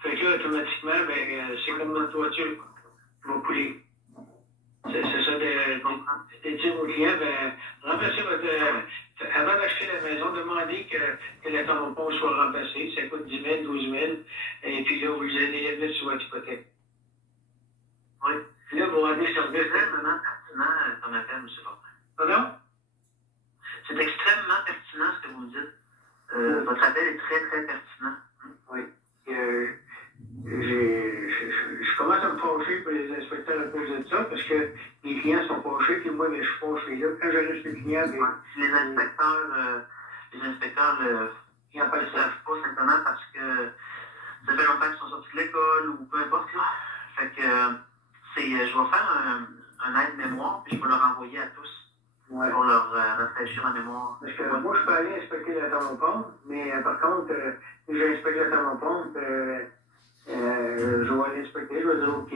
Fait que là, automatiquement, ben, c'est comme notre voiture qui va couler. C'est ça de dire aux clients, ben, remplacez votre. Avant d'acheter la maison, demandez que le tampon soit remplacé. Ça coûte 10 000, 12 000. Et puis là, vous allez les mettre sur votre hypothèque. Oui. Là, vous rendez C'est service. extrêmement pertinent comme appel, M. Fortin. Pardon? C'est extrêmement pertinent ce que vous me dites. Votre appel est très, très pertinent. Oui. Je commence à me fâcher pour les inspecteurs à cause de ça, parce que les clients sont fâchés, puis moi, ben, je suis fâché là. Quand j'arrive chez le client, ben, Les inspecteurs ils ne le savent pas simplement parce que ça fait longtemps qu'ils sont sortis de l'école ou peu importe. Là. Fait que je vais faire un aide-mémoire, puis je vais leur envoyer à tous. ouais. Pour leur rafraîchir la mémoire. Parce que moi, je peux aller inspecter la thermopompe, mais par contre, si j'inspecte la thermopompe, je vais aller inspecter, je vais dire, OK,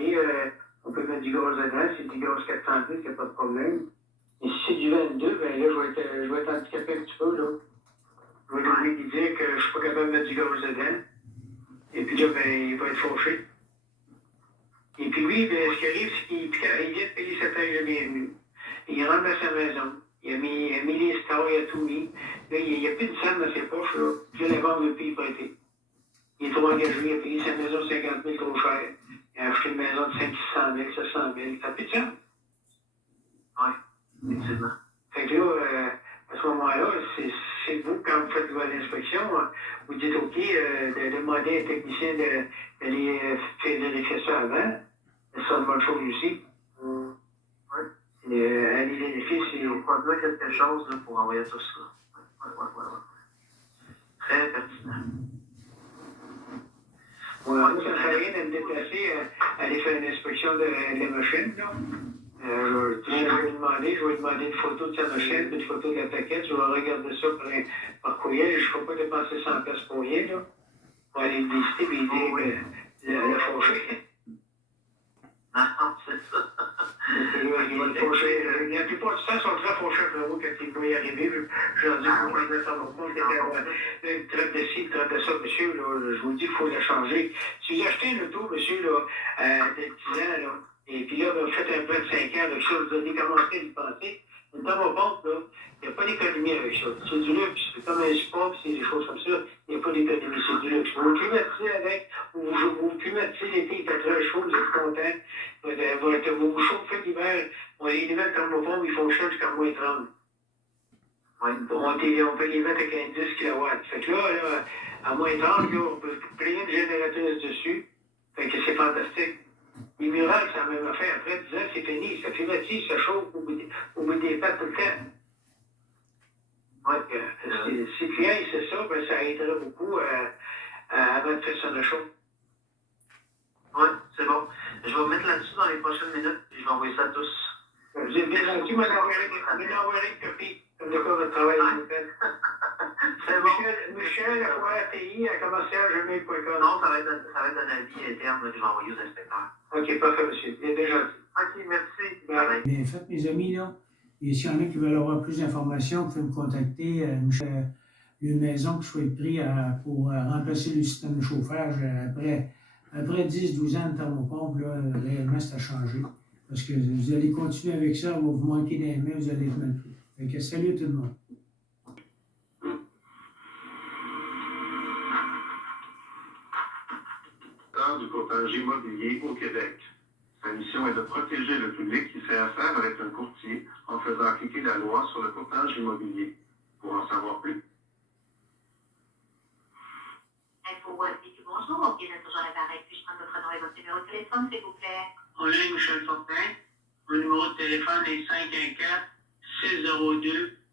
on peut mettre du gaz dedans, c'est du gaz 410, il n'y a pas de problème. Et si c'est du 22, ben là, je vais être handicapé un petit peu, là. Je vais lui dire que je ne suis pas capable de mettre du gaz dedans. Et puis là, ben, il va être fâché. Et puis lui, ben, ce qui arrive, c'est qu'il vient de payer sa taxe de bienvenue. Il rentre dans sa maison. Il a mis les stars, il a tout mis. Là, il n'y a plus de sang dans ses poches, là. Puis là, la banque ne veut plus y prêter. Il est trop engagé, il a payé sa maison 50 000 trop cher. Il a acheté une maison de 500 000, 700 000. Ça n'a plus de sang. Oui, effectivement. Fait que là, à ce moment-là, c'est vous, quand vous faites l'inspection, vous dites OK, de demander à un technicien d'aller vérifier ça avant. C'est une bonne chose aussi. Aller vérifier si. Il faut produire quelque chose là, pour envoyer tout ça. Ouais. Très pertinent. Moi, ça ne fait rien de me déplacer à aller faire une inspection de la machine, là. Je vais lui demander une photo de sa machine, une photo de la plaquette. Je vais regarder ça par courriel. Je ne peux pas dépenser 100 pièces pour rien, là. Pour aller le visiter et dire le faucher. Non, c'est ça. La plupart du temps, ils sont très fauchés après vous quand ils vont y arriver. Je leur dis, vous pouvez faire mon compte, une traite de ci, une traite de ça, monsieur, là, je vous dis qu'il faut la changer. Si vous achetez une auto, monsieur, là, de 10 ans, là, et puis là, vous faites un plan de 5 ans avec ça, vous avez commencé à y penser, une thermopompe, là, il n'y a pas d'économie avec ça. C'est du luxe, c'est comme un sport, c'est des choses comme ça, il n'y a pas d'économie, c'est du luxe. Vous climatisez avec, vous climatisez l'été, il fait très chaud, vous êtes content. Vous vous chauffez l'hiver, l'hiver thermopompe, ils fonctionnent jusqu'à moins 30. On peut les mettre avec un 10 kW. Fait que là, à moins 30, là, on peut plier une génératrice dessus. Fait que c'est fantastique. Les murales, c'est la même affaire. Après 10 ans, c'est fini. Ça climatise, ça chauffe au bout des pattes tout le temps. Si le client, il sait ça, ben, ça aiderait beaucoup avant de faire ça de chaud. Oui, c'est bon. Je vais vous mettre là-dessus dans les prochaines minutes et je vais envoyer ça à tous. Vous êtes bien gentil, m'en enverrez une copie, comme de quoi votre travail est C'est bon. Michel, ATI, à commercial.gmail.com. Non, ça va être un avis interne que je vais envoyer aux inspecteurs. OK, parfait, monsieur. Bien déjà. OK, merci. Bye. Bien fait, mes amis, là. Et s'il y en a qui veulent avoir plus d'informations, vous pouvez me contacter. Une maison que je souhaite pris pour remplacer le système de chauffage après 10-12 ans de thermopompe, là, réellement, ça a changé. Parce que vous allez continuer avec ça, vous manquer des mains, vous allez être mal pris. Fait que salut tout le monde. Du courtage immobilier au Québec. Sa mission est de protéger le public qui fait affaire avec un courtier en faisant appliquer la loi sur le courtage immobilier. Pour en savoir plus. Bonjour, vous êtes toujours à l'appareil. Puis-je prendre votre nom et votre numéro de téléphone, s'il vous plaît? On est Michel Fortin. Mon numéro de téléphone est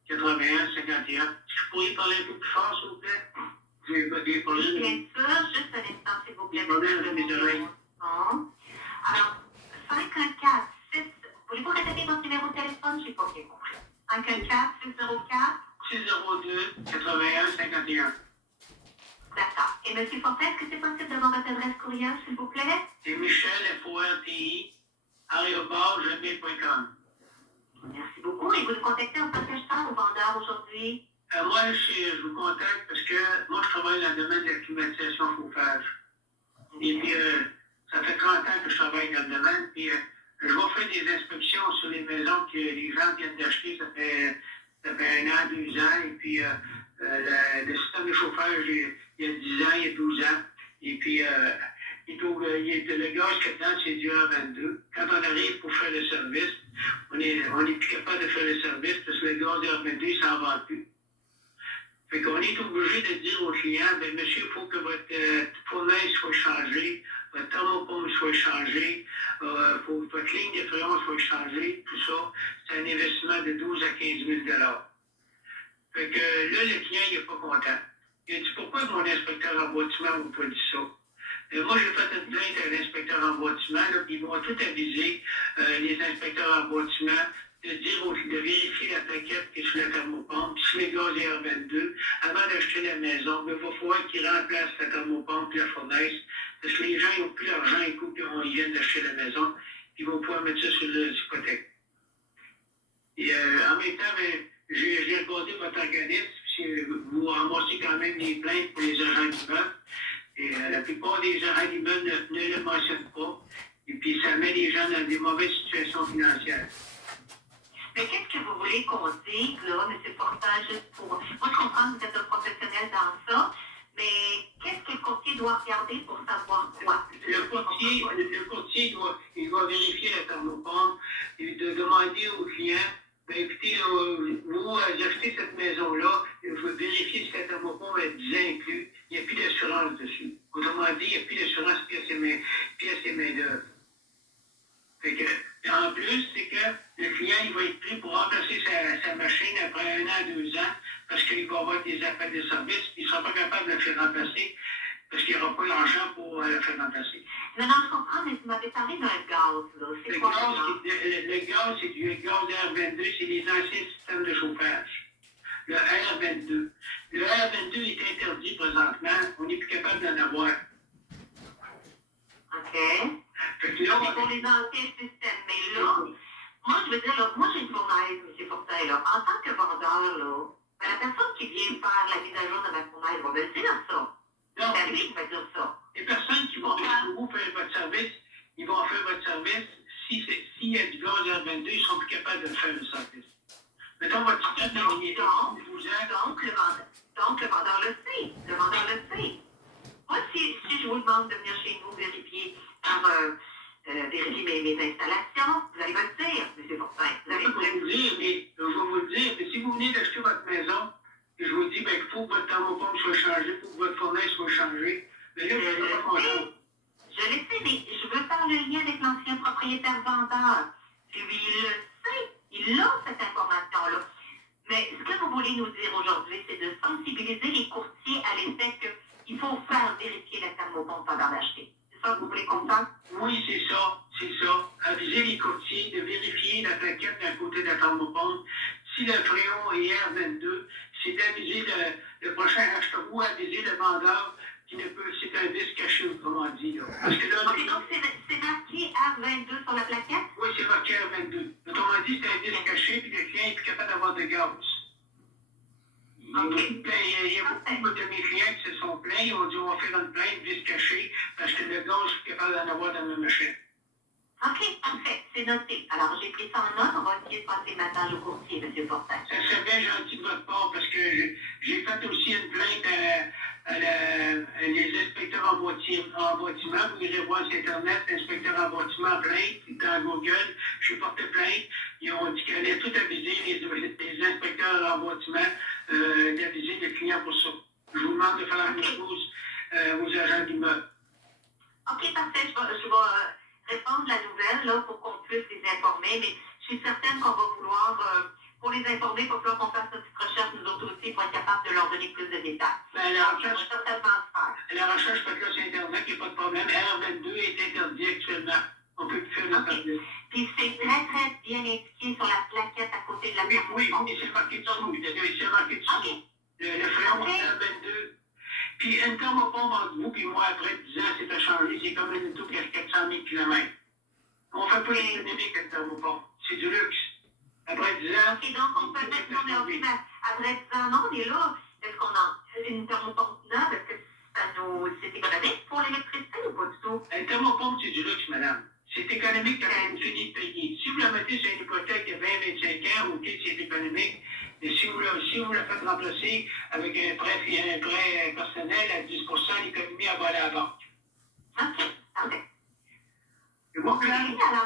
514-602-8151. Je pourrais parler un peu plus fort, s'il vous plaît? J'ai pas bien parlé. Bien sûr, juste un instant, s'il vous plaît. Des problèmes de mes oreilles. Bon. Alors, 514-6... Voulez-vous répéter votre numéro de téléphone? Je n'ai pas bien compris. 514-604... 602-8151. D'accord. Et M. Fortin, est-ce que c'est possible d'avoir votre adresse courriel, s'il vous plaît? C'est Michel, FORTI, @gmail.com. Merci beaucoup. Et vous nous contactez en tant qu'acheteur ou vendeur aujourd'hui? dit? Moi, je vous contacte parce que moi, je travaille dans le domaine de la climatisation chauffage. Et puis, ça fait 30 ans que je travaille dans le domaine. Puis, je vais faire des inspections sur les maisons que les gens viennent d'acheter. Ça fait 1 an, 2 ans. Et puis, le système de chauffage, il y a 10 ans, il y a 12 ans. Et puis, le gaz qu'il y a dedans, c'est du R22. Quand on arrive pour faire le service, on n'est plus capable de faire le service parce que le gaz R22, il s'en va plus. Fait qu'on est obligé de dire aux clients, bien, monsieur, il faut que votre fournaise soit changée, votre thermopompe soit changée, faut que votre ligne de fréon soit changée, tout ça. C'est un investissement de 12 à 15 000 $. Fait que là, le client, il n'est pas content. Il a dit, pourquoi mon inspecteur en bâtiment m'a pas dit ça? Moi, j'ai fait une plainte à l'inspecteur en bâtiment, là, puis ils m'ont tout avisé, les inspecteurs en bâtiment, de vérifier la plaquette qui est sur la thermopompe, puis sur les gaz R22, avant d'acheter la maison, il va falloir qu'ils remplacent la thermopompe et la fournaise, parce que les gens n'ont plus l'argent, ils viennent d'acheter la maison, ils vont pouvoir mettre ça sur l'hypothèque. Et en même temps, j'ai regardé votre organisme, puis vous ramassez quand même des plaintes pour les agents d'immeubles, et la plupart des agents d'immeubles ne le mentionnent pas, et puis ça met les gens dans des mauvaises situations financières. Mais qu'est-ce que vous voulez qu'on dise, là, M. Fortin, juste pour... Moi, je comprends que vous êtes un professionnel dans ça, mais qu'est-ce que le courtier doit regarder pour savoir quoi? Le courtier doit vérifier la thermopompe et de demander au client, ben, écoutez, vous achetez cette maison-là, il faut vérifier si la thermopompe est déjà inclus, il n'y a plus d'assurance dessus. Autrement dit, il n'y a plus d'assurance pièces et main-d'œuvre. Fait que, en plus, c'est que le client il va être pris pour remplacer sa machine après 1 an, 2 ans, parce qu'il va avoir des appels de service, il ne sera pas capable de le faire remplacer, parce qu'il n'aura pas l'argent pour le faire remplacer. Non, je comprends, mais vous m'avez parlé d'un gaz, là. C'est quoi le gaz, c'est du gaz R22, c'est les anciens systèmes de chauffage. Le R22. Le R22 est interdit présentement, on n'est plus capable d'en avoir. OK. Fait que là, c'est pour les anciens systèmes. Mais là, moi, je veux dire, là, moi, j'ai une fournaise, M. Fortin, là. En tant que vendeur, là, ben, la personne qui vient faire la mise à jour de ma fournaise va me dire ça. C'est lui qui va dire ça. Les personnes qui vont faire votre service, ils vont faire votre service. S'il y a du gaz R22, ils ne seront plus capables de faire le service. Mettons votre système de donc, le vendeur le sait. Le vendeur le sait. Moi, si je vous demande de venir chez nous vérifier vérifier mes installations, vous allez me le dire, M. Fortin. Je vais vous le dire, mais si vous venez d'acheter votre maison, et je vous dis ben, qu'il faut que votre thermopompe soit changée, il faut que votre fournaise soit changée, mais là, vous n'êtes pas content. Je le sais, mais je veux faire le lien avec l'ancien propriétaire vendeur. Lui, il le sait. Il a cette information-là. Mais ce que vous voulez nous dire aujourd'hui, c'est de sensibiliser les courtiers à l'effet qu'il faut faire vérifier la thermopompe avant d'acheter. C'est ça que vous voulez comprendre? Oui, c'est ça. Aviser les courtiers de vérifier la plaquette d'un côté de la thermopompe. Si le fréon est R22, c'est d'aviser le prochain acheteur ou aviser le vendeur qui ne peut, c'est un disque caché, autrement dit. Là. Parce que là, donc c'est marqué R22 sur la plaquette? Oui, c'est marqué R22. Autrement dit, c'est un disque caché, puis le client est plus capable d'avoir de gaz. Il y a beaucoup de mes clients qui se sont plaints, ils ont dit on va faire une plainte disque caché parce que le gaz, je suis capable d'en avoir dans ma machine. OK, parfait, c'est noté. Alors, j'ai pris ça en note, on va essayer de passer le message au courtier, M. Fortin. Ça serait bien gentil de votre part parce que j'ai fait aussi une plainte à les inspecteurs en bâtiment. Vous irez voir sur Internet, inspecteur en bâtiment plainte, dans Google. J'ai porté plainte. Ils ont dit qu'elle allait tout aviser les inspecteurs en bâtiment d'aviser les clients pour ça. Je vous demande de faire la même chose aux agents d'immeuble. OK, parfait. Je vais répondre la nouvelle là, pour qu'on puisse les informer, mais je suis certaine qu'on va vouloir, pour les informer, il va falloir qu'on fasse notre petite recherche, nous autres aussi, pour être capable de leur donner plus de détails. Ben, la recherche faite là sur Internet, il n'y a pas de problème. R22 est interdit actuellement. On peut plus faire notre service. Puis c'est très, très bien indiqué sur la plaquette à côté de la plaquette. Oui, c'est marqué dessous. C'est marqué dessous. Le fréon R22. Puis une thermopompe entre vous et moi, après 10 ans, c'est à changer. C'est comme une auto qui a 400 000 km. On ne fait pas l'économie avec une thermopompe. C'est du luxe. Après 10 ans... Et donc, on peut mettre... Non, mais OK, Après 10 ans, non, on est là. Est-ce qu'on a une thermopompe neuve? Est-ce que c'est économique pour l'électricité ou pas du tout? Un thermopompe, c'est du luxe, madame. C'est économique quand vous finissez de payer. Si vous la mettez sur une hypothèque de 20-25 ans, OK, c'est économique. Mais si vous la faites remplacer avec un prêt personnel à 10 l'économie, elle va aller à la banque. OK, parfait. C'est bon, Oui, alors,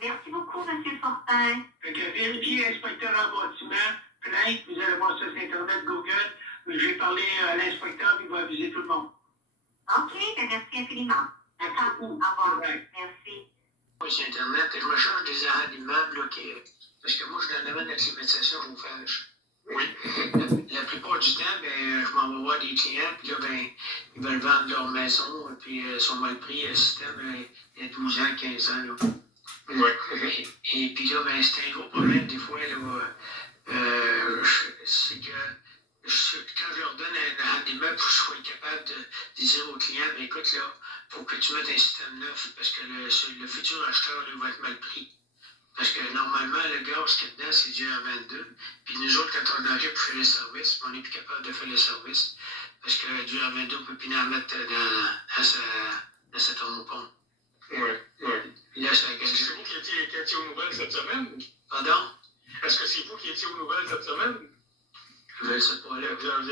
merci beaucoup, M. Fortin. Fait que vérifiez inspecteur en bâtiment, plainte, vous allez voir ça sur Internet, Google. J'ai parlé à l'inspecteur, il va aviser tout le monde. OK, merci infiniment. D'accord, au revoir. Merci. Moi, sur Internet, je me change des arrêts d'immeubles, là, parce que moi, je suis dans le domaine de la climatisation chauffage. Oui. La plupart du temps, ben, je m'en vais voir des clients, puis là, ben, ils veulent vendre leur maison, puis ils sont mal pris, le système, il y a 12 ans, 15 ans, là. Oui. Et puis là, ben, c'est un gros problème, des fois, là, c'est que quand je leur donne un arrêt d'immeuble, il faut que je sois capable de dire aux clients, ben, écoute, là, faut que tu mettes un système neuf, parce que le futur acheteur, là, va être mal pris. Parce que normalement, le gaz qu'il y a dedans, c'est du R22. Puis nous autres, quand on arrive pour faire le service, on n'est plus capable de faire le service. Parce que du R22, on ne peut plus en mettre dans sa thermopompe. Oui, oui. Là, ça Est-ce que c'est vous qui étiez aux nouvelles cette semaine? Pardon? Est-ce que c'est vous qui étiez aux nouvelles cette semaine? Je ne sais pas, là. Vous avez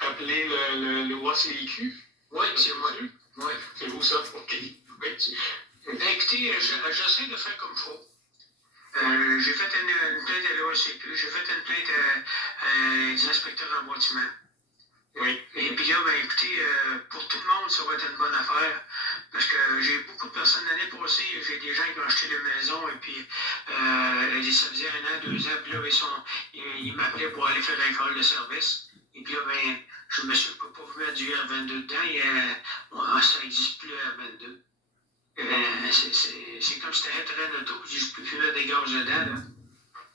appelé le OACIQ? Oui, c'est moi. Oui. C'est vous ça? OK. Oui. Ben, écoutez, j'essaie de faire comme il faut. J'ai fait une plainte à l'OACQ, j'ai fait une plainte des inspecteurs en bâtiment. Oui. Et puis là, ben, écoutez, pour tout le monde, ça va être une bonne affaire. Parce que j'ai beaucoup de personnes l'année passée, j'ai des gens qui ont acheté des maisons et puis ça faisait 1 an, 2 ans, puis là, ils m'appelaient pour aller faire un call de service. Et puis là, ben, je me suis pas vous mettre du R22 dedans, ça n'existe plus le R22. C'est comme si tu arrêtais un auto, je peux plus mettre des gaz dedans, là.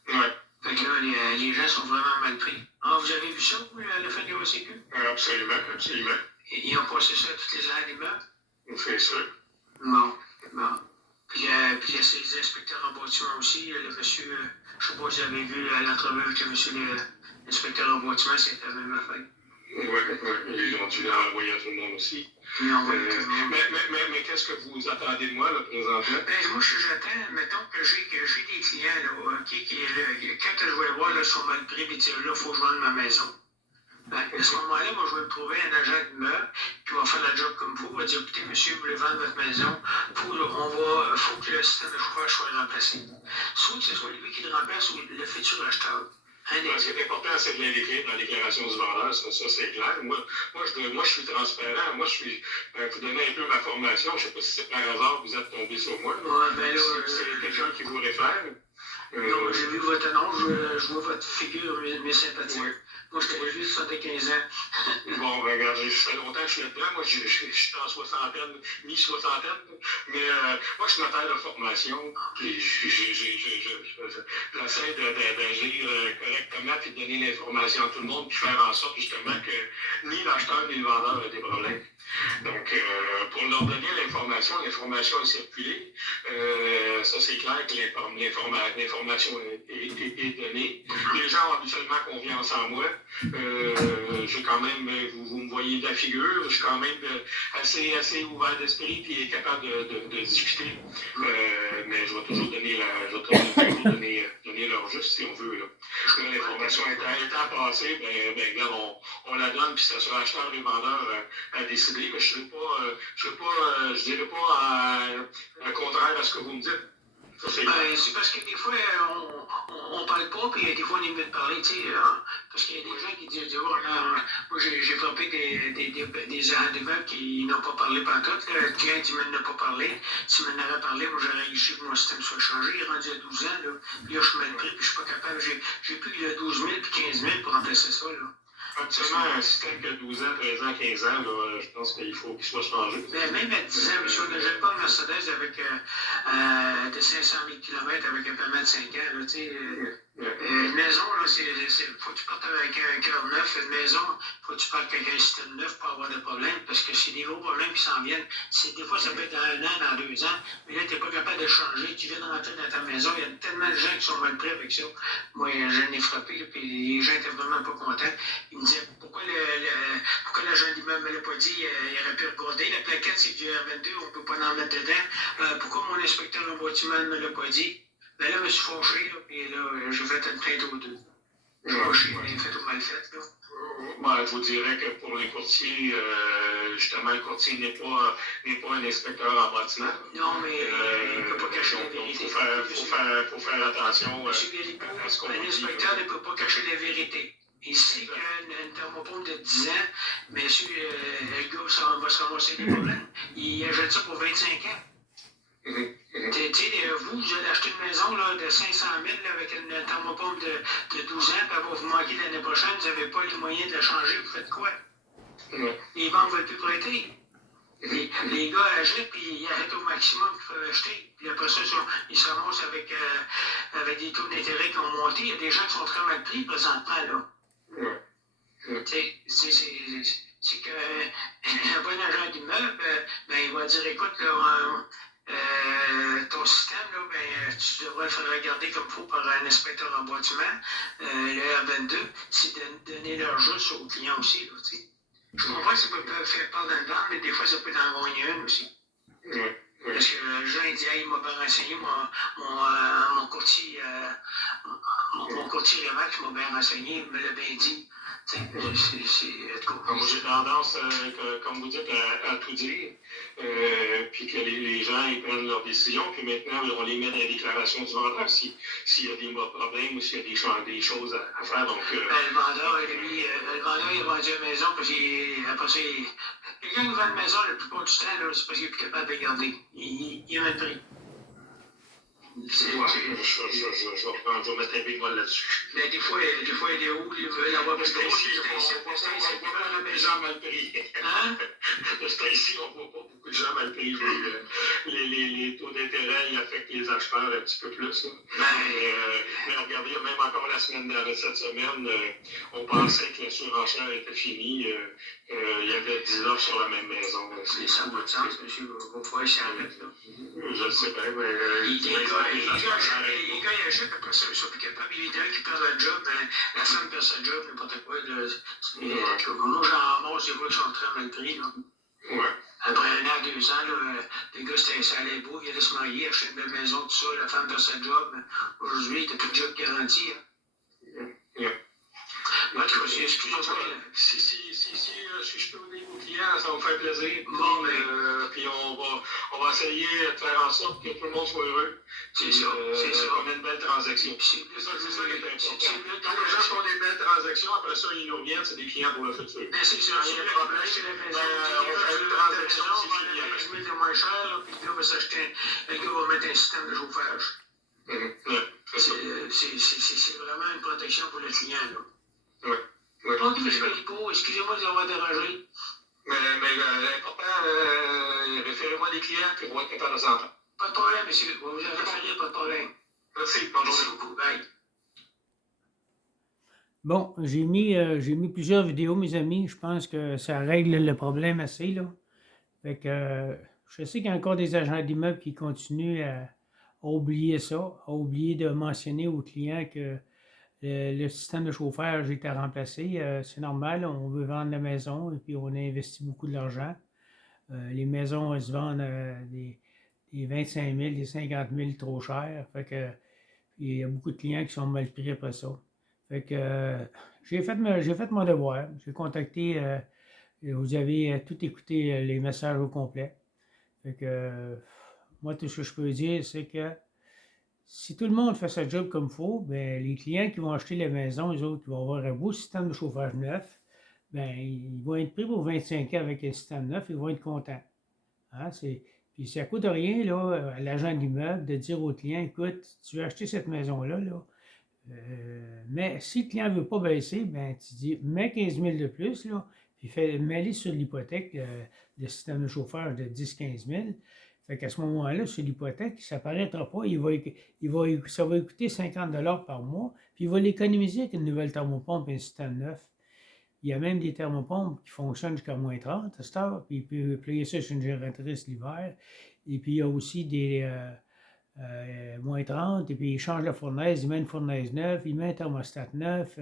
Oui. Fait que là, les gens sont vraiment mal pris. Ah, vous avez vu ça, vous, le fait de l'OACQ? Absolument, absolument. Ils ont passé ça à toutes les arrêts d'immeubles? C'est sûr. Bon. Puis il y a ces inspecteurs en bâtiment aussi. Le monsieur, je ne sais pas si vous avez vu à l'entrevue avec le monsieur l'inspecteur en bâtiment, c'est la même affaire. Oui, ils ont dû l'envoyer à tout le monde aussi. Ils l'ont envoyé à tout le monde. Mais qu'est-ce que vous attendez de moi, là, présentement? Ben, moi, j'attends, mettons que j'ai des clients, là, quand je vais les voir, là, ils sont mal pris, puis ils disent, là, il faut que je vende ma maison. Ben, à ce moment-là, moi, je vais me trouver un agent d'immeuble qui va faire la job comme vous, va dire, écoutez, monsieur, vous voulez vendre votre maison, faut que le système de chauffage soit remplacé. Soit que ce soit lui qui le remplace ou le futur acheteur. Ce qui est important, c'est de l'indiquer dans la déclaration du vendeur, ça c'est clair. Moi, je suis transparent. Moi, vous donnez un peu ma formation. Je ne sais pas si c'est par hasard que vous êtes tombé sur moi. Ouais, ben là, c'est quelqu'un qui vous réfère. Non, j'ai vu votre annonce, je vois votre figure, mes sympathies. Oui. Moi, je t'ai vu 75 ans. Bon, ben, regardez, ça fait longtemps que je suis là-dedans. Moi, je suis en soixantaine, mi-soixantaine. Mais moi, je suis notaire de formation. Puis j'essaie d'agir correctement puis de donner l'information à tout le monde puis faire en sorte justement que ni l'acheteur ni le vendeur a des problèmes. Donc, pour leur donner l'information est circulée. Ça, c'est clair que l'information est donnée. Les gens ont habituellement confiance en moi. J'ai quand même, vous me voyez de la figure, je suis quand même assez ouvert d'esprit et capable de discuter. Mais je vais toujours donner leur juste si on veut. Là. L'information étant passée, regarde, on la donne, puis ça sera acheteur et vendeur à décider, mais je ne dirais pas le contraire à ce que vous me dites. C'est parce que des fois, on parle pas, puis des fois, on est mieux de parler, tu sais, parce qu'il y a des gens qui disent, moi, j'ai frappé des arrêts d'immeubles qui n'ont pas parlé pantoute. Le client dit, il n'a pas parlé. S'il m'en avait parlé, moi, j'aurais réussi que mon système soit changé. Il est rendu à 12 ans, là. Puis là, je suis mal pris, puis je suis pas capable. J'ai plus que 12 000 puis 15 000 pour remplacer ça, là. Absolument, un système qui a 12 ans, 13 ans, 15 ans, là, je pense qu'il faut qu'il soit changé. Ben, même à 10 ans, monsieur, on ne jette pas une Mercedes avec de 500 000 km avec un permis de 5 ans. Là, Une maison, là, faut que tu partes avec un cœur neuf. Une maison, faut que tu partes avec un système neuf pour avoir des problèmes, parce que c'est des gros problèmes qui s'en viennent. Des fois, ça peut être dans 1 an, dans 2 ans, mais là, tu n'es pas capable de changer. Tu viens de rentrer dans ta maison, il y a tellement de gens qui sont mal pris avec ça. Moi, je l'ai frappé, là, puis les gens étaient vraiment pas contents. Ils me disaient, pourquoi l'agent d'immeuble ne me l'a pas dit, il aurait pu regarder. La plaquette, c'est du R22, on ne peut pas en mettre dedans. Pourquoi mon inspecteur en bâtiment ne me l'a pas dit? Ben là, je me suis fâché, là, puis là, j'ai fait une plainte aux deux. J'ai fâché, j'ai fait ou mal fait, là. Moi, je vous dirais que pour les courtiers, justement, le courtier n'est pas un inspecteur en bâtiment. Non, mais il ne peut pas cacher la vérité. Il faut faire attention Monsieur Galipo, à ce qu'on dit. un inspecteur ne peut pas cacher la vérité. Il sait qu'une thermopompe de 10 ans, monsieur, le gars va se ramasser des problèmes. Il achète ça pour 25 ans. Vous allez acheter une maison là, de 500 000 là, avec une thermopompe de 12 ans, puis elle va vous manquer l'année prochaine, vous n'avez pas les moyens de la changer, vous faites quoi? Les banques ne veulent plus prêter. Les gars achètent, puis ils arrêtent au maximum qu'ils peuvent acheter. Puis après ça, ils se ramassent avec des taux d'intérêt qui ont monté. Il y a des gens qui sont très mal pris présentement, là. C'est qu'un bon agent d'immeuble, il va dire, écoute, là, ton système, là, tu devrais le faire regarder comme il faut par un inspecteur en bâtiment. Le R22, c'est de donner leur juste aux clients aussi. Là, je comprends que ça peut faire peur dans le ventre, mais des fois, ça peut en gagner une aussi. Parce que le gens, il dit, il m'a bien renseigné, mon courtier Remax m'a bien renseigné, il me l'a bien dit. Moi, j'ai tendance, comme vous dites, à tout dire, puis que les gens ils prennent leurs décisions, puis maintenant, on les met dans les déclarations du vendeur s'il y a des problèmes ou s'il y a des choses à faire. Donc, le vendeur, lui, il a vendu une maison parce qu'après ça, quelqu'un qui vend une maison, la plupart du temps, c'est parce qu'il n'est plus capable de garder. Il est mal pris. Je vais mettre un bémol là-dessus. Mais des fois, il est où? Ils veulent avoir plus de des gens mal pris. Hein? Ici, on ne voit pas beaucoup de gens mal pris. Les taux d'intérêt, ils affectent les acheteurs un petit peu plus. Mais regardez, même encore cette semaine, on pensait que la surenchère était finie. Il y avait 10 offres sur la même maison. Ça n'a pas de sens, monsieur. Vous pouvez s'y arrêter, là. Je le sais bien, mais... Les gars, ils achètent, après ça, ils sont plus capables. Il y a qui perdent leur job, la femme perd sa job, n'importe quoi. Moi, j'en ramasse des fois qui sont très mal pris. Là. Ouais. Après 1 an, 2 ans, là, les gars, ça allait beau, ils allaient se marier, acheter une belle maison, tout ça, la femme perd sa job. Aujourd'hui, t'as plus de job garanti. En tout cas, excusez-moi. Si je peux vous dire aux clients, ça va me faire plaisir. Bon, puis on va essayer de faire en sorte que tout le monde soit heureux. C'est ça. On a une belle transaction. C'est ça qui est important. Quand les gens font des belles transactions, après ça, ils nous reviennent, c'est des clients pour le futur. Mais c'est ça. Il y a un problème. On fait une transaction, on va aller acheter de moins cher, puis le gars va s'acheter, le gars va mettre un système de chauffage. C'est vraiment une protection pour le client, là. Ok, M. Galipo, excusez-moi de vous avoir dérangé. Mais l'important, référez-moi des clients qui vont être capables de s'entendre. Pas de problème, monsieur. Vous vous en référez, pas de problème. Merci, bonne journée. Merci beaucoup. Bye. Bon, j'ai mis plusieurs vidéos, mes amis. Je pense que ça règle le problème assez, là. Fait que je sais qu'il y a encore des agents d'immeubles qui continuent à oublier ça, à oublier de mentionner aux clients que le système de chauffage était remplacé. C'est normal, on veut vendre la maison et puis on a investi beaucoup de l'argent. Les maisons, elles se vendent des 25 000, des 50 000 trop cher. Fait que il y a beaucoup de clients qui sont mal pris après ça. Fait que j'ai fait mon devoir. J'ai contacté, vous avez tout écouté les messages au complet. Fait que moi, tout ce que je peux dire, c'est que si tout le monde fait sa job comme il faut, ben, les clients qui vont acheter la maison, les autres qui vont avoir un beau système de chauffage neuf, ben, ils vont être pris pour 25 ans avec un système neuf, ils vont être contents. Hein, puis ça ne coûte rien là, à l'agent d'immeuble de dire au client, écoute, tu veux acheter cette maison-là, mais si le client ne veut pas baisser, ben, tu dis, mets 15 000 de plus, là, puis mets-les sur l'hypothèque, le système de chauffage de 10-15 000. Fait qu'à ce moment-là, sur l'hypothèque, ça ne paraîtra pas. Ça va coûter 50 $ par mois, puis il va l'économiser avec une nouvelle thermopompe et un système neuf. Il y a même des thermopompes qui fonctionnent jusqu'à moins 30 à cette heure, puis il peut plier ça sur une génératrice l'hiver. Et puis il y a aussi des moins 30, et puis il change la fournaise, il met une fournaise neuve, il met un thermostat neuf.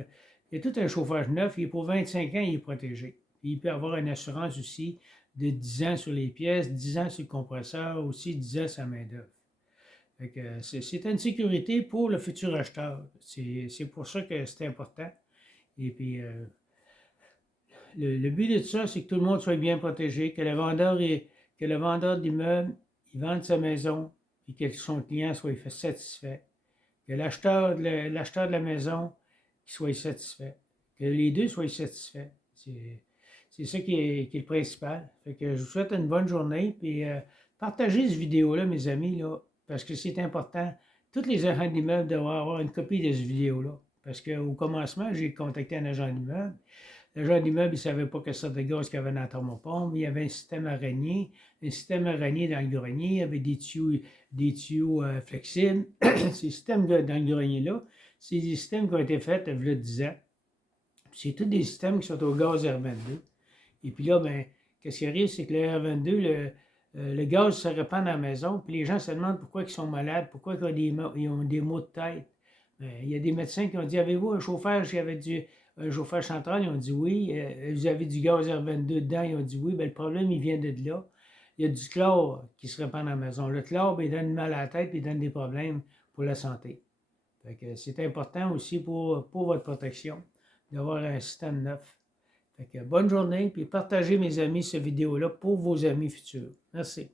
Il y a tout un chauffage neuf, et pour 25 ans, il est protégé. Puis il peut avoir une assurance aussi de 10 ans sur les pièces, 10 ans sur le compresseur, aussi 10 ans sur la main-d'œuvre. C'est une sécurité pour le futur acheteur. C'est pour ça que c'est important. Et puis, le but de tout ça, c'est que tout le monde soit bien protégé, que le vendeur d'immeuble, il vende sa maison, et que son client soit satisfait. Que l'acheteur de la maison qu'il soit satisfait. Que les deux soient satisfaits. C'est ça qui est le principal. Fait que je vous souhaite une bonne journée. Puis partagez cette vidéo-là, mes amis, là, parce que c'est important. Tous les agents d'immeuble doivent avoir une copie de cette vidéo-là. Parce qu'au commencement, j'ai contacté un agent d'immeuble. L'agent d'immeuble, il ne savait pas quelle sorte de gaz qu'il y avait dans la thermopompe. Il y avait un système araignée dans le grenier. Il y avait des tuyaux flexibles. Ces systèmes dans le grenier-là, c'est des systèmes qui ont été faits il y a 10 ans. C'est tous des systèmes qui sont au gaz R22. Et puis là, ben, qu'est-ce qui arrive, c'est que le R22, le gaz se répand dans la maison, puis les gens se demandent pourquoi ils sont malades, pourquoi ils ont des maux de tête. Ben, il y a des médecins qui ont dit, avez-vous un chauffage, un chauffage central? Ils ont dit oui. Vous avez du gaz R22 dedans? Ils ont dit oui. Ben, le problème, il vient de là. Il y a du chlore qui se répand dans la maison. Le chlore, ben, il donne mal à la tête, puis il donne des problèmes pour la santé. C'est important aussi pour votre protection d'avoir un système neuf. Bonne journée, puis partagez, mes amis, cette vidéo-là pour vos amis futurs. Merci.